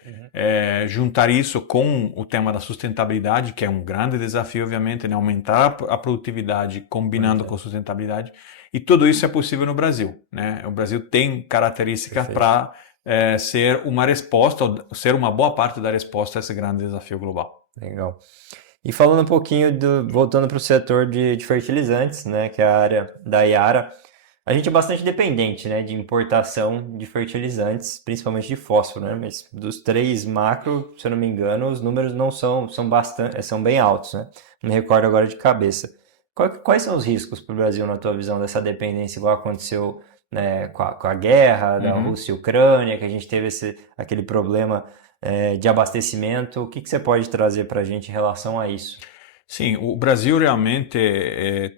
Juntar isso com o tema da sustentabilidade, que é um grande desafio, obviamente, né? Aumentar a produtividade combinando com sustentabilidade, e tudo isso é possível no Brasil, né? O Brasil tem características para ser uma resposta, ser uma boa parte da resposta a esse grande desafio global. Legal. E falando um pouquinho voltando para o setor de fertilizantes, né, que é a área da Yara, a gente é bastante dependente, né, de importação de fertilizantes, principalmente de fósforo, né, mas dos três macro, se eu não me engano, os números não são bastante, são bem altos, né, não me recordo agora de cabeça. Quais são os riscos para o Brasil, na tua visão, dessa dependência, igual aconteceu, né, com a guerra da Uhum. Rússia e Ucrânia, que a gente teve aquele problema de abastecimento? O que você pode trazer para a gente em relação a isso? Sim, o Brasil realmente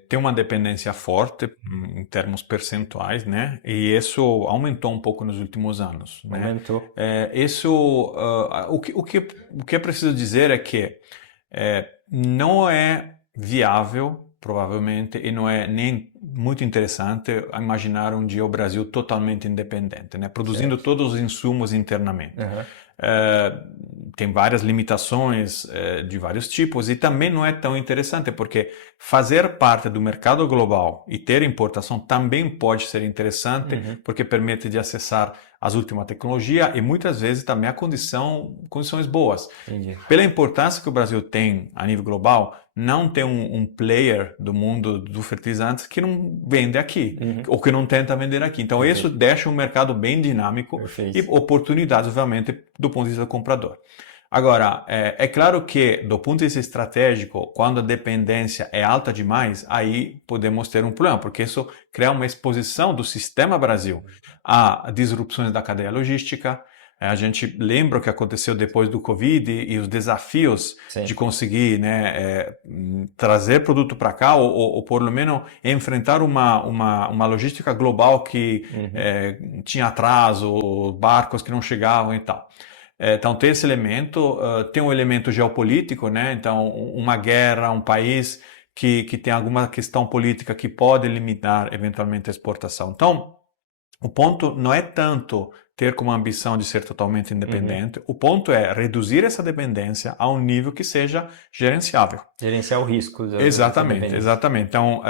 tem uma dependência forte em termos percentuais, né? E isso aumentou um pouco nos últimos anos, né? Aumentou. O que é preciso dizer é que não é viável, provavelmente, e não é nem muito interessante imaginar um dia o Brasil totalmente independente, né? Produzindo Certo. todos os insumos internamente. Aham. Tem várias limitações de vários tipos e também não é tão interessante porque fazer parte do mercado global e ter importação também pode ser interessante Uhum. porque permite de acessar as últimas tecnologias e muitas vezes também a condições boas. Entendi. Pela importância que o Brasil tem a nível global, não tem um player do mundo do fertilizantes que não vende aqui, Uhum. ou que não tenta vender aqui. Então, isso Perfeito. deixa um mercado bem dinâmico e Perfeito. oportunidades, obviamente, do ponto de vista do comprador. Agora, é claro que, do ponto de vista estratégico, quando a dependência é alta demais, aí podemos ter um problema, porque isso cria uma exposição do sistema Brasil a disrupções da cadeia logística. A gente lembra o que aconteceu depois do Covid e os desafios Sim. de conseguir, né, trazer produto para cá ou pelo menos enfrentar uma logística global que Uhum. tinha atraso, barcos que não chegavam e tal. Então tem esse elemento, tem um elemento geopolítico, né? Então uma guerra, um país que tem alguma questão política que pode limitar eventualmente a exportação. Então o ponto não é tanto ter como ambição de ser totalmente Uhum. independente, o ponto é reduzir essa dependência a um nível que seja gerenciável. Gerenciar o risco dessa Exatamente, dependência. exatamente. Então,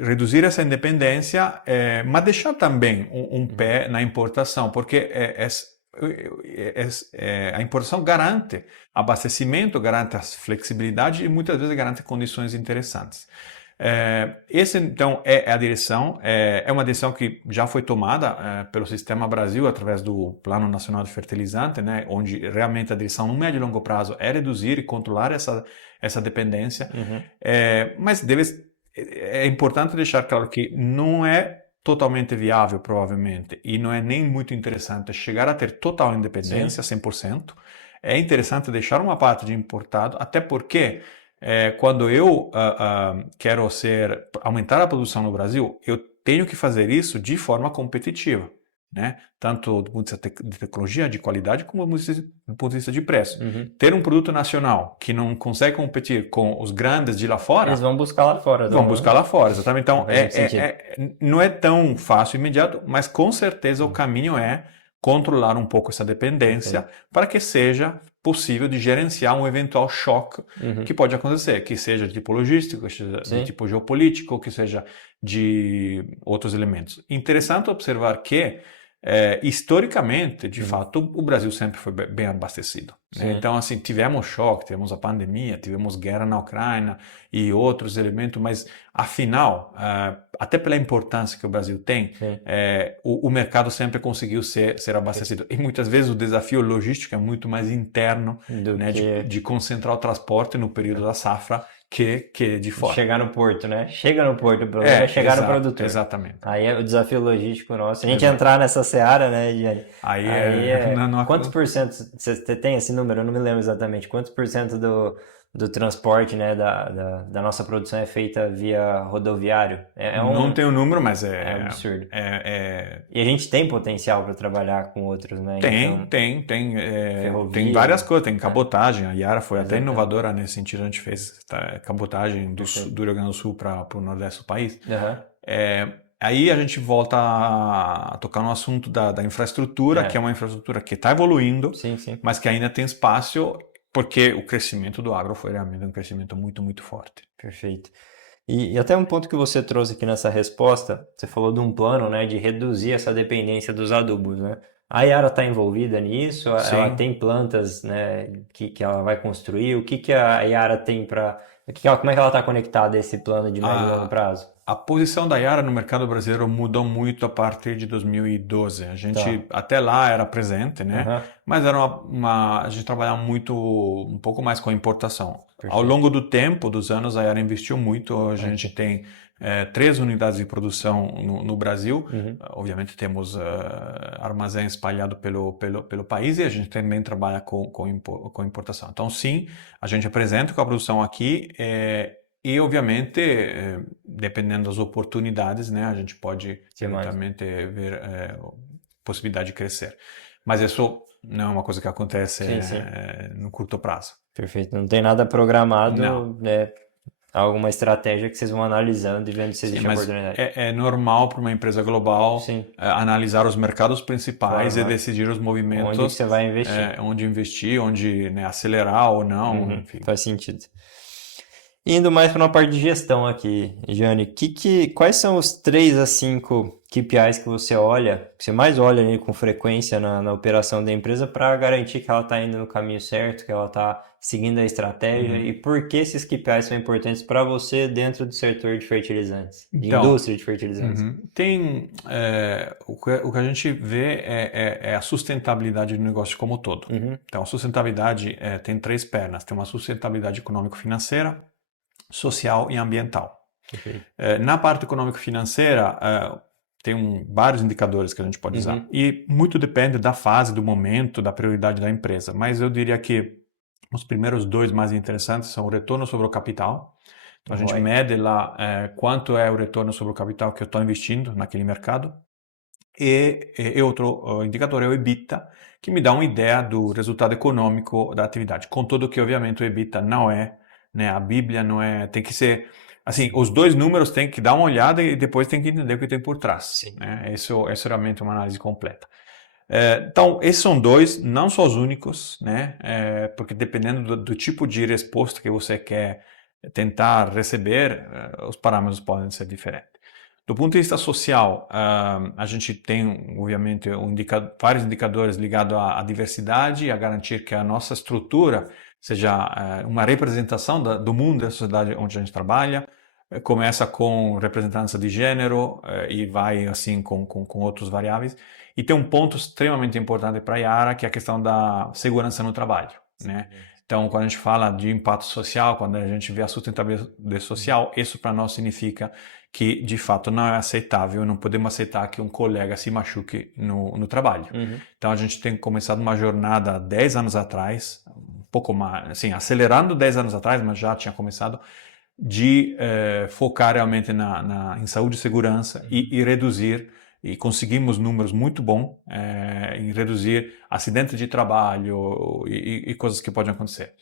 reduzir essa independência, mas deixar também um Uhum. pé na importação, porque a importação garante abastecimento, garante a flexibilidade e muitas vezes garante condições interessantes. Essa, então, é a direção. É uma direção que já foi tomada pelo Sistema Brasil através do Plano Nacional de Fertilizante, né, onde realmente a direção no médio e longo prazo é reduzir e controlar essa dependência. Uhum. Mas é importante deixar claro que não é totalmente viável, provavelmente, e não é nem muito interessante chegar a ter total Sim. independência, 100%. É interessante deixar uma parte de importado, até porque quando eu quero aumentar a produção no Brasil, eu tenho que fazer isso de forma competitiva, né? Tanto do ponto de vista de tecnologia, de qualidade, como do ponto de vista de preço. Uhum. Ter um produto nacional que não consegue competir com os grandes de lá Eles fora, vão buscar lá fora, vão buscar lá fora, exatamente. não Então, faz muito sentido. não é tão fácil e imediato, mas com certeza o caminho é controlar um pouco essa dependência Perfeito. para que seja possível de gerenciar um eventual choque que Uhum. pode acontecer, que seja de tipo logístico, que seja de Sim. tipo geopolítico, que seja de outros elementos. Interessante observar que, historicamente, de Uhum. fato, o Brasil sempre foi bem abastecido, né? Sim. Então, assim, tivemos choque, tivemos a pandemia, tivemos guerra na Ucrânia e outros elementos, mas, afinal, até pela importância que o Brasil tem, Sim. o mercado sempre conseguiu ser abastecido. E muitas vezes o desafio logístico é muito mais interno, Do né, que de concentrar o transporte no período da safra que de fora. chegar no porto, né? Chega no porto, o problema é chegar no produtor. Exatamente. Aí é o desafio logístico nosso. Se a gente Exato. entrar nessa seara, né, Gianni? Aí Aí é. não, Quantos por cento, você tem esse número? Eu não me lembro exatamente. Quantos por cento do transporte, né, da nossa produção é feita via rodoviário? não tem o número, mas É um absurdo. é, E a gente tem potencial para trabalhar com outros, né? Então, tem várias ferrovia. coisas, tem É, cabotagem. A Yara foi até exatamente. inovadora nesse sentido, a gente fez cabotagem Perfeito. do Rio Grande do Sul para o nordeste do país. Aham. Aí a gente volta a tocar no assunto da infraestrutura, que é É, uma infraestrutura que está evoluindo, sim, sim. mas que ainda tem espaço, porque o crescimento do agro foi realmente um crescimento muito, muito forte. Perfeito. E até um ponto que você trouxe aqui nessa resposta, você falou de um plano, né, de reduzir essa dependência dos adubos, né? A Yara está envolvida nisso? Ela Sim. tem plantas, né, que ela vai construir? O que que a Yara tem para... Como é que ela está conectada a esse plano de médio e longo A, prazo? a posição da Yara no mercado brasileiro mudou muito a partir de 2012. A Tá. gente até lá era presente, né? Aham. Mas era a gente trabalhava muito, um pouco mais com importação. Ao Perfeito. longo do tempo, dos anos, a Yara investiu muito. Hoje a gente Aqui. tem 3 unidades de produção no Brasil. Uhum. Obviamente temos armazéns espalhados pelo país e a gente também trabalha com importação. Então, sim, a gente apresenta com a produção aqui. E, obviamente, dependendo das oportunidades, né, a gente pode Que mais? eventualmente ver possibilidade de crescer. Mas isso não é uma coisa que acontece Sim, sim. no curto prazo. Perfeito. Não tem nada Não. programado, né? Alguma estratégia que vocês vão analisando e vendo se Sim, existe mas oportunidade. é normal para uma empresa global Sim, analisar os mercados principais claro, e claro. decidir os Onde que movimentos, você vai investir? onde investir, onde, né, acelerar ou não, Uhum, enfim. faz sentido. Indo mais para uma parte de gestão aqui, Jane, quais são os 3 a 5 KPIs que você olha, que você mais olha ali com frequência na operação da empresa para garantir que ela está indo no caminho certo, que ela está seguindo a estratégia Uhum. e por que esses KPIs são importantes para você dentro do setor de fertilizantes, de Então, indústria de fertilizantes? uhum. Tem o que a gente vê é a sustentabilidade do negócio como um todo. Uhum, Então, a sustentabilidade tem 3 pernas. Tem uma sustentabilidade econômico-financeira, social e ambiental. perfeito. Na parte econômico-financeira, tem vários indicadores que a gente pode usar. Uhum, E muito depende da fase, do momento, da prioridade da empresa. Mas eu diria que os primeiros 2 mais interessantes são o retorno sobre o capital. Então a gente ROI. mede lá quanto é o retorno sobre o capital que eu estou investindo naquele mercado. E outro indicador é o EBITDA, que me dá uma ideia do resultado econômico da atividade. Contudo que, obviamente, o EBITDA não é, né, a Bíblia não é, tem que ser, assim, os 2 números tem que dar uma olhada e depois tem que entender o que tem por trás, Sim. né? Isso é realmente uma análise completa. Então, esses são 2, não são os únicos, né? Porque dependendo do tipo de resposta que você quer tentar receber, os parâmetros podem ser diferentes. Do ponto de vista social, a gente tem, obviamente, vários indicadores ligados à diversidade, a garantir que a nossa estrutura seja uma representação do mundo da sociedade onde a gente trabalha. Começa com representância de gênero e vai assim com outros variáveis. E tem um ponto extremamente importante para a Yara, que é a questão da segurança no trabalho, né? Então, quando a gente fala de impacto social, quando a gente vê a sustentabilidade social, isso para nós significa que, de fato, não é aceitável, não podemos aceitar que um colega se machuque no trabalho. Uhum, Então, a gente tem começado uma jornada 10 anos atrás, um pouco mais, assim, acelerando 10 anos atrás, mas já tinha começado, de focar realmente em saúde e segurança e reduzir, e conseguimos números muito bons em reduzir acidentes de trabalho e coisas que podem acontecer.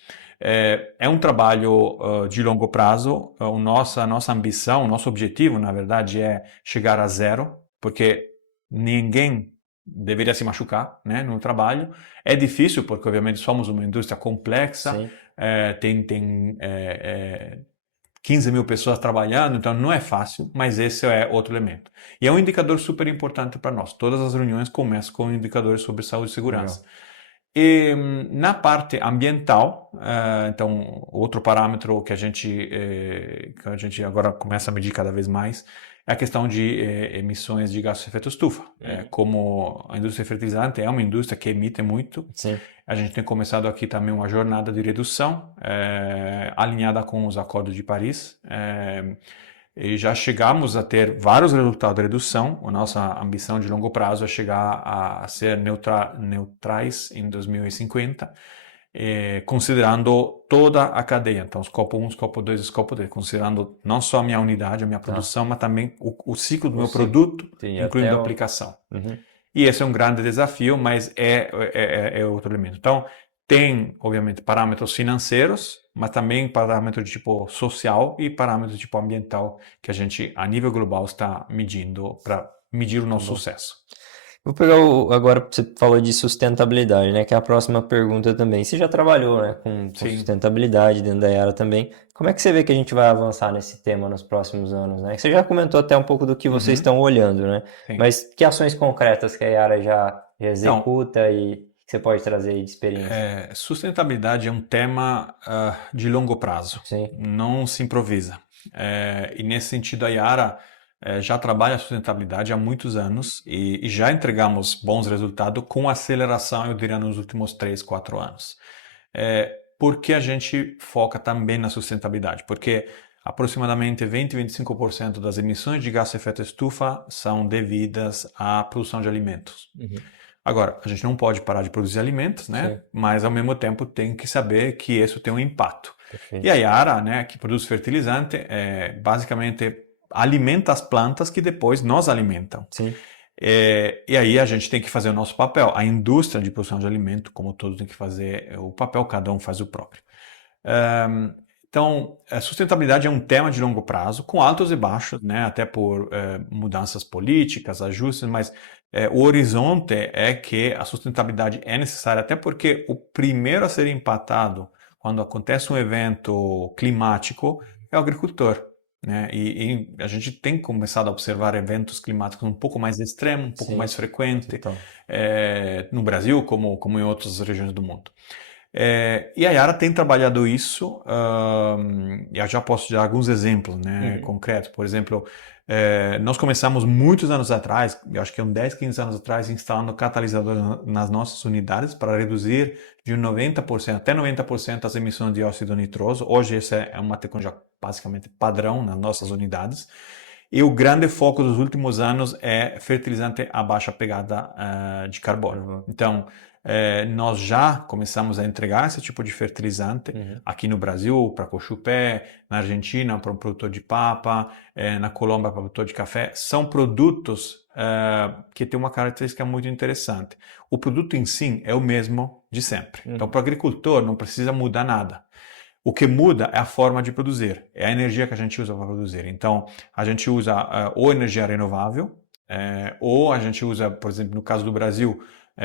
É um trabalho de longo prazo. A nossa ambição, o nosso objetivo, na verdade, é chegar a zero, porque ninguém deveria se machucar, né, no trabalho. É difícil, porque obviamente somos uma indústria complexa, sim. tem 15 mil pessoas trabalhando, então não é fácil, mas esse é outro elemento. E é um indicador super importante para nós. Todas as reuniões começam com indicadores sobre saúde e segurança. Legal. E na parte ambiental, então outro parâmetro que a gente agora começa a medir cada vez mais é a questão de emissões de gases de efeito estufa. Como a indústria fertilizante é uma indústria que emite muito, Sim. a gente tem começado aqui também uma jornada de redução alinhada com os Acordos de Paris. E já chegamos a ter vários resultados de redução. A nossa ambição de longo prazo é chegar a ser neutrais em 2050, considerando toda a cadeia. Então, escopo 1, escopo 2, escopo 3, considerando não só a minha unidade, a minha Tá. produção, mas também o ciclo do O meu ciclo. produto, Sim, até incluindo a o... aplicação. Uhum. E esse é um grande desafio, mas é outro elemento. Então, tem, obviamente, parâmetros financeiros, mas também parâmetros de tipo social e parâmetros de tipo ambiental que a gente, a nível global, está medindo para medir o Tá nosso bom. sucesso. Vou pegar agora, você falou de sustentabilidade, né? Que é a próxima pergunta também. Você já trabalhou, né, com Sim. sustentabilidade dentro da Yara também. Como é que você vê que a gente vai avançar nesse tema nos próximos anos, né? Você já comentou até um pouco do que vocês Uhum. estão olhando, né? Sim. Mas que ações concretas que a Yara Então, executa e que você pode trazer aí de experiência? sustentabilidade é um tema de longo prazo, Sim. não se improvisa. E nesse sentido, a Yara já trabalha a sustentabilidade há muitos anos e já entregamos bons resultados com aceleração, eu diria, nos últimos 3, 4 anos. Por que a gente foca também na sustentabilidade? Porque aproximadamente 20-25% das emissões de gás de efeito estufa são devidas à produção de alimentos. Uhum. Agora, a gente não pode parar de produzir alimentos, né? Sim, Mas ao mesmo tempo tem que saber que isso tem um impacto. E perfeito. a Yara, né, que produz fertilizante, basicamente alimenta as plantas que depois nos alimentam. Sim. E aí a gente tem que fazer o nosso papel. A indústria de produção de alimento, como todos, tem que fazer o papel, cada um faz o próprio. Um, então, a sustentabilidade é um tema de longo prazo, com altos e baixos, né? Até por mudanças políticas, ajustes, mas o horizonte é que a sustentabilidade é necessária, até porque o primeiro a ser impactado quando acontece um evento climático é o agricultor. Né? E a gente tem começado a observar eventos climáticos um pouco mais extremos, um pouco mais Sim, frequente, total. no Brasil como em outras regiões do mundo. E a Yara tem trabalhado isso, e eu já posso dar alguns exemplos, né, Uhum. concretos. Por exemplo, nós começamos muitos anos atrás, eu acho que uns 10, 15 anos atrás, instalando catalisadores nas nossas unidades para reduzir de 90% até 90% as emissões de dióxido nitroso. Hoje essa é uma tecnologia basicamente padrão nas nossas unidades. E o grande foco dos últimos anos é fertilizante a baixa pegada de carbono. Então, nós já começamos a entregar esse tipo de fertilizante Uhum. aqui no Brasil para cochupé, na Argentina para um produtor de papa, na Colômbia para produtor de café. São produtos que têm uma característica muito interessante. O produto em si é o mesmo de sempre. Então, Uhum. para o agricultor não precisa mudar nada. O que muda é a forma de produzir, é a energia que a gente usa para produzir. Então, a gente usa ou energia renovável, ou a gente usa, por exemplo, no caso do Brasil,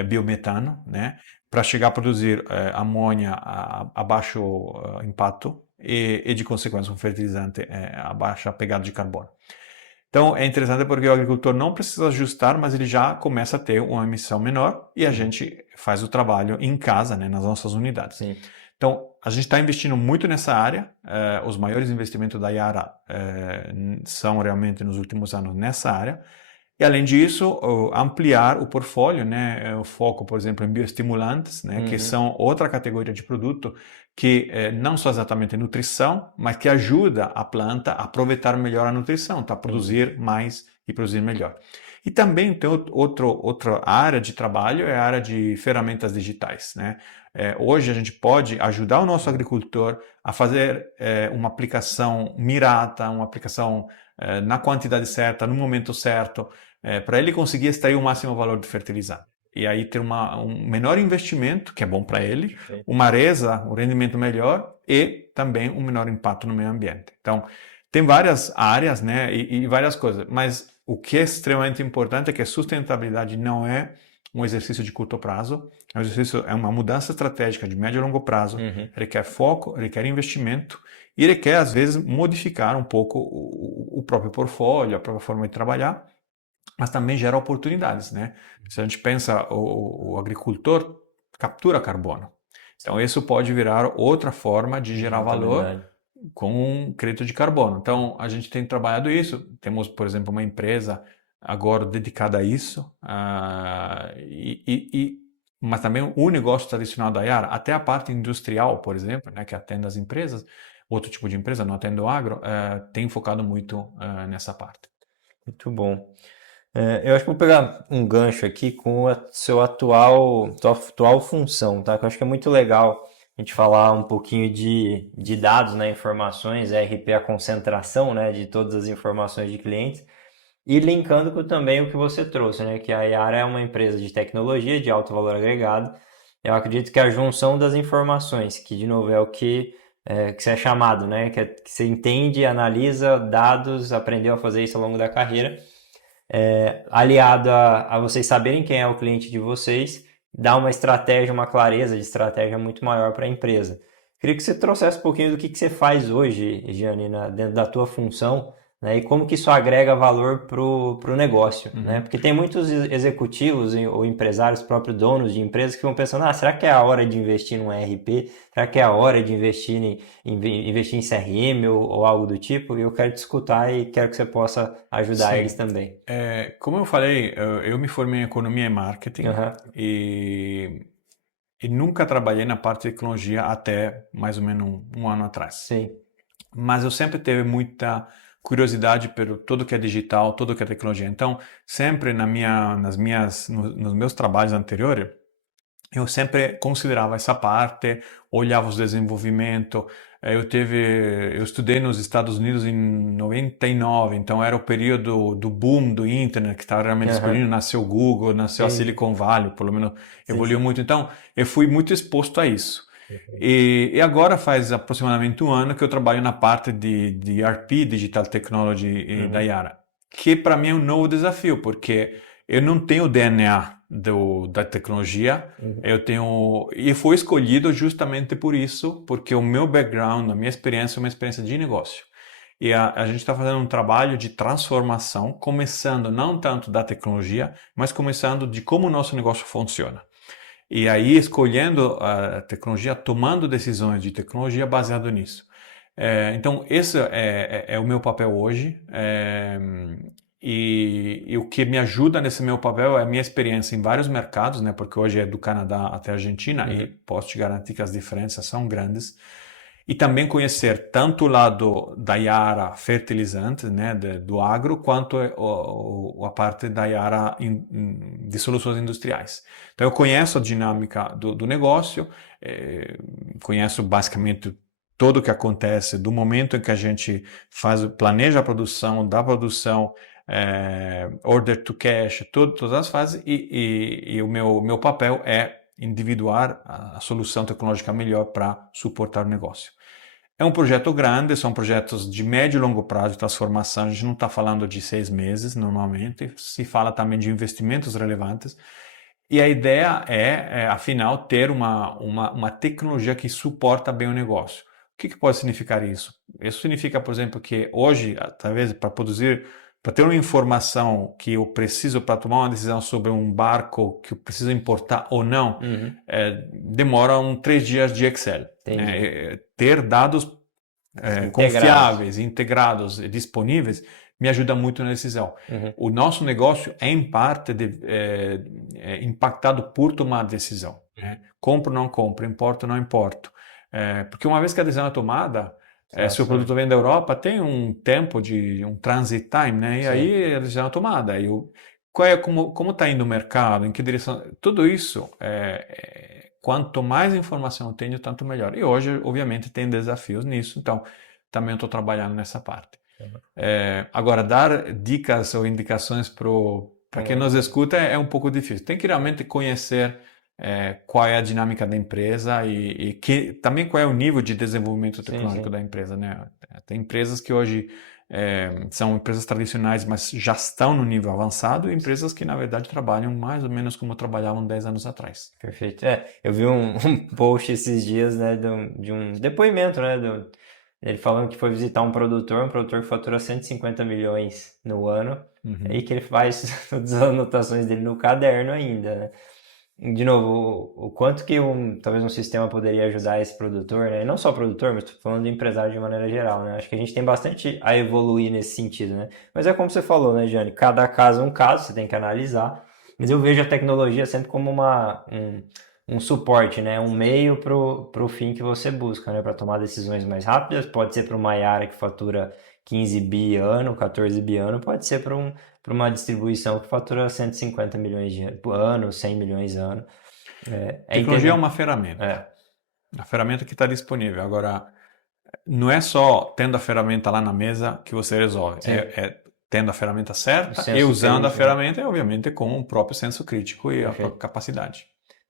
biometano, né, para chegar a produzir amônia a baixo impacto e, de consequência, um fertilizante a baixa pegada de carbono. Então, é interessante porque o agricultor não precisa ajustar, mas ele já começa a ter uma emissão menor e a Uhum. gente faz o trabalho em casa, né, nas nossas unidades. Sim. Então, a gente está investindo muito nessa área. Os maiores investimentos da Yara são realmente nos últimos anos nessa área. E, além disso, ampliar o portfólio, né? O foco, por exemplo, em bioestimulantes, né? Que Uhum. são outra categoria de produto que não só exatamente nutrição, mas que ajuda a planta a aproveitar melhor a nutrição, tá? Uhum. Produzir mais e produzir melhor. E também tem outra área de trabalho, é a área de ferramentas digitais, né? Hoje a gente pode ajudar o nosso agricultor a fazer uma aplicação mirada, uma aplicação na quantidade certa, no momento certo, para ele conseguir extrair o máximo valor do fertilizante. E aí ter um menor investimento, que é bom para ele, Perfeito. uma resa, um rendimento melhor e também um menor impacto no meio ambiente. Então, tem várias áreas, né, e várias coisas, mas o que é extremamente importante é que a sustentabilidade não é um exercício de curto prazo, é uma mudança estratégica de médio e longo prazo, Uhum. requer foco, requer investimento e requer, às vezes, modificar um pouco o próprio portfólio, a própria forma de trabalhar, mas também gera oportunidades, né? Se a gente pensa, o agricultor captura carbono. Então, isso pode virar outra forma de De gerar valor rentabilidade. com um crédito de carbono. Então, a gente tem trabalhado isso. Temos, por exemplo, uma empresa agora dedicada a isso, mas também o negócio tradicional da Yara, até a parte industrial, por exemplo, né, que atende as empresas, outro tipo de empresa, não atende o agro, tem focado muito nessa parte. Muito bom. Eu acho que vou pegar um gancho aqui com a tua atual função, tá? Que eu acho que é muito legal a gente falar um pouquinho de dados, né? Informações, RP, a concentração, né? De todas as informações de clientes. E linkando com também o que você trouxe, né? Que a Yara é uma empresa de tecnologia de alto valor agregado. Eu acredito que a junção das informações, que de novo é o que você é chamado, né? Que você entende, analisa dados, aprendeu a fazer isso ao longo da carreira, aliado a vocês saberem quem é o cliente de vocês, dá uma estratégia, uma clareza de estratégia muito maior para a empresa. Queria que você trouxesse um pouquinho do que você faz hoje, Gianni, dentro da tua função, né? E como que isso agrega valor para o negócio, né? Uhum. Porque tem muitos executivos ou empresários, próprios donos de empresas, que vão pensando, será que é a hora de investir num ERP? Será que é a hora de investir investir em CRM ou algo do tipo? E eu quero te escutar e quero que você possa ajudar eles Sim. também. Como eu falei, eu me formei em economia e marketing Aham, e, e nunca trabalhei na parte de tecnologia até mais ou menos um ano atrás. sim. Mas eu sempre tive muita curiosidade pelo tudo que é digital, tudo que é tecnologia. Então, sempre nos meus trabalhos anteriores, eu sempre considerava essa parte, olhava os desenvolvimento. Eu estudei nos Estados Unidos em 99, então era o período do boom do internet que estava realmente Aham, explodindo. Nasceu o Google, nasceu a sim, Silicon Valley, pelo menos sim, evoluiu sim. muito. Então, eu fui muito exposto a isso. Perfeito. E agora faz aproximadamente um ano que eu trabalho na parte de ERP, Digital Technology da Uhum, Yara, que para mim é um novo desafio, porque eu não tenho o DNA da tecnologia, uhum, e foi escolhido justamente por isso, porque o meu background, a minha experiência é uma experiência de negócio. E a gente está fazendo um trabalho de transformação, começando não tanto da tecnologia, mas começando de como o nosso negócio funciona. E aí escolhendo a tecnologia, tomando decisões de tecnologia baseado nisso. Então, esse é o meu papel hoje. E o que me ajuda nesse meu papel é a minha experiência em vários mercados, né? Porque hoje é do Canadá até a Argentina e uhum. posso te garantir que as diferenças são grandes. E também conhecer tanto o lado da Yara fertilizante, né, do agro, quanto a parte da Yara de soluções industriais. Então eu conheço a dinâmica do negócio, conheço basicamente tudo o que acontece do momento em que a gente planeja a produção, da produção, order to cash, todas as fases, e o meu papel é individuar a solução tecnológica melhor para suportar o negócio. É um projeto grande, são projetos de médio e longo prazo de transformação. A gente não está falando de 6 meses, normalmente. Se fala também de investimentos relevantes. E a ideia afinal, ter uma tecnologia que suporta bem o negócio. O que pode significar isso? Isso significa, por exemplo, que hoje, talvez para ter uma informação que eu preciso para tomar uma decisão sobre um barco que eu preciso importar ou não, Uhum. demora 3 dias de Excel. Entendi. Ter dados Integrados. confiáveis, integrados e disponíveis me ajuda muito na decisão. Uhum. O nosso negócio é, em parte, impactado por tomar decisão. Né? Compro ou não compro, importo ou não importo. Porque uma vez que a decisão é tomada, se o Tração. produto vem da Europa, tem um tempo um transit time, né? E Sim. aí a decisão é tomada. Como está indo o mercado, em que direção. Tudo isso, quanto mais informação eu tenho, tanto melhor. E hoje, obviamente, tem desafios nisso, então também estou trabalhando nessa parte. Agora, dar dicas ou indicações para quem Uhum. nos escuta é um pouco difícil. Tem que realmente conhecer qual é a dinâmica da empresa e também qual é o nível de desenvolvimento Sim, tecnológico sim. da empresa, né? Tem empresas que hoje são empresas tradicionais, mas já estão no nível avançado, e empresas que, na verdade, trabalham mais ou menos como trabalhavam 10 anos atrás. Perfeito. Eu vi um post esses dias, né, de um depoimento, né, ele falando que foi visitar um produtor que fatura 150 milhões no ano, e Uhum. que ele faz todas as anotações dele no caderno ainda, né? De novo, o quanto que talvez um sistema poderia ajudar esse produtor, né? E não só o produtor, mas estou falando do empresário de maneira geral, né? Acho que a gente tem bastante a evoluir nesse sentido, né? Mas é como você falou, né, Jane? Cada caso é um caso, você tem que analisar. Mas eu vejo a tecnologia sempre como um suporte, né? Um meio pro fim que você busca, né? Para tomar decisões mais rápidas. Pode ser para uma área que fatura 15 bi ano, 14 bi ano, pode ser para uma distribuição que fatura 150 milhões por ano, 100 milhões ano. É Tecnologia é entender. uma ferramenta. É, A ferramenta que está disponível. Agora, não é só tendo a ferramenta lá na mesa que você resolve. sim, Tendo a ferramenta o certa e senso usando a crítico, né? ferramenta, obviamente, com o próprio senso crítico e a própria Perfeito, capacidade.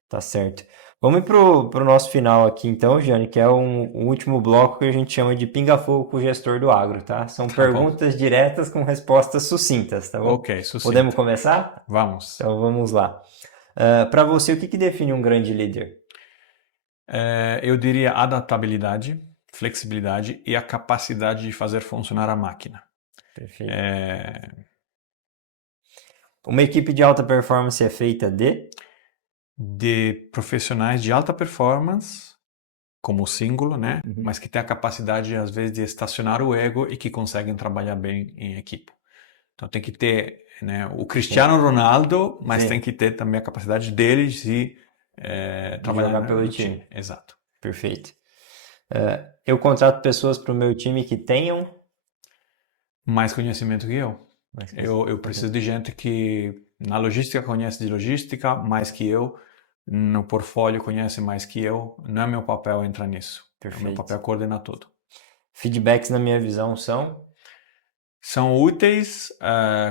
tá certo. Vamos ir pro nosso final aqui então, Jane, que é um último bloco que a gente chama de pinga-fogo com o gestor do agro, tá? São Tá bom? perguntas diretas com respostas sucintas, tá bom? Ok, Podemos sucinta. começar? Vamos. Então vamos lá. Para você, o que define um grande líder? Eu diria adaptabilidade, flexibilidade e a capacidade de fazer funcionar a máquina. Perfeito. É, Uma equipe de alta performance é feita de profissionais de alta performance, como o símbolo, né? Uhum. Mas que tem a capacidade, às vezes, de estacionar o ego e que conseguem trabalhar bem em equipe. Então tem que ter, né, o Cristiano Ronaldo, mas Sim. tem que ter também a capacidade deles de trabalhar jogar pelo no time. Exato. Perfeito. Eu contrato pessoas para o meu time que tenham Mais conhecimento que eu. mais Eu preciso de gente que na logística conhece de logística mais que eu, no portfólio conhece mais que eu. Não é meu papel entrar nisso. O meu Perfeito. papel é coordenar tudo. Feedbacks, na minha visão, São úteis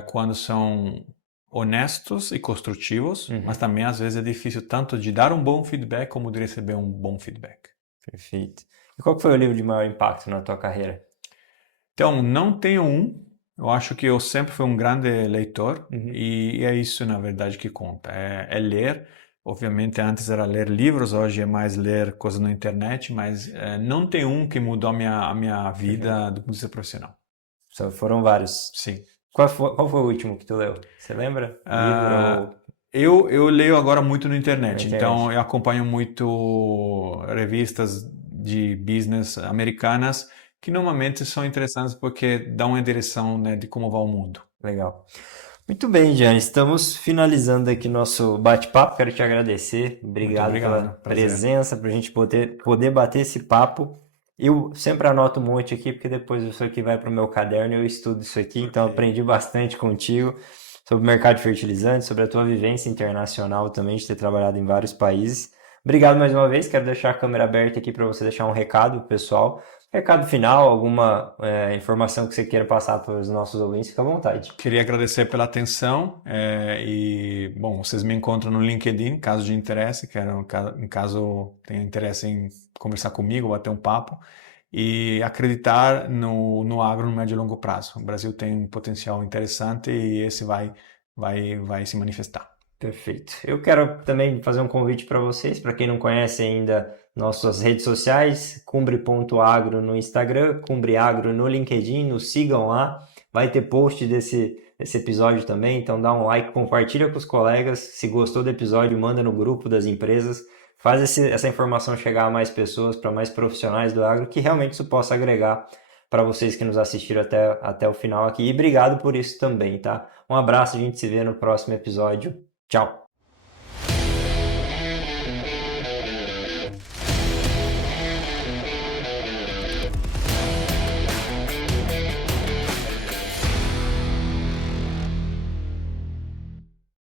quando são honestos e construtivos, mas também às vezes é difícil tanto de dar um bom feedback como de receber um bom feedback. Perfeito. E qual que foi o livro de maior impacto na tua carreira? Então, não tenho um. Eu acho que eu sempre fui um grande leitor e é isso, na verdade, que conta. É ler. Obviamente, antes era ler livros, hoje é mais ler coisas na internet, mas não tem um que mudou a minha vida do ponto de vista profissional. Só foram vários. Sim. Qual foi o último que tu leu? Você lembra? Livro ou... Eu leio agora muito na Na internet, internet. então eu acompanho muito revistas de business americanas que normalmente são interessantes porque dão uma direção, né, de como vai o mundo. Legal. Muito bem, Gianni. Estamos finalizando aqui nosso bate-papo. Quero te agradecer. Muito Obrigado pela obrigado, prazer. presença, para a gente poder bater esse papo. Eu sempre anoto um monte aqui, porque depois isso aqui vai para o meu caderno e eu estudo isso aqui. Então, aprendi bastante contigo sobre o mercado de fertilizantes, sobre a tua vivência internacional também, de ter trabalhado em vários países. Obrigado mais uma vez. Quero deixar a câmera aberta aqui para você deixar um recado pro pessoal. Recado final, alguma informação que você queira passar para os nossos ouvintes, fica à vontade. Queria agradecer pela atenção e, bom, vocês me encontram no LinkedIn, caso de interesse, em caso tenha interesse em conversar comigo, bater um papo e acreditar no agro no médio e longo prazo. O Brasil tem um potencial interessante e esse vai se manifestar. Perfeito. Eu quero também fazer um convite para vocês, para quem não conhece ainda nossas redes sociais, cumbre.agro no Instagram, cumbreagro no LinkedIn, nos sigam lá. Vai ter post desse episódio também, então dá um like, compartilha com os colegas. Se gostou do episódio, manda no grupo das empresas. Faz essa informação chegar a mais pessoas, para mais profissionais do agro, que realmente isso possa agregar para vocês que nos assistiram até o final aqui. E obrigado por isso também, tá? Um abraço, a gente se vê no próximo episódio. Tchau!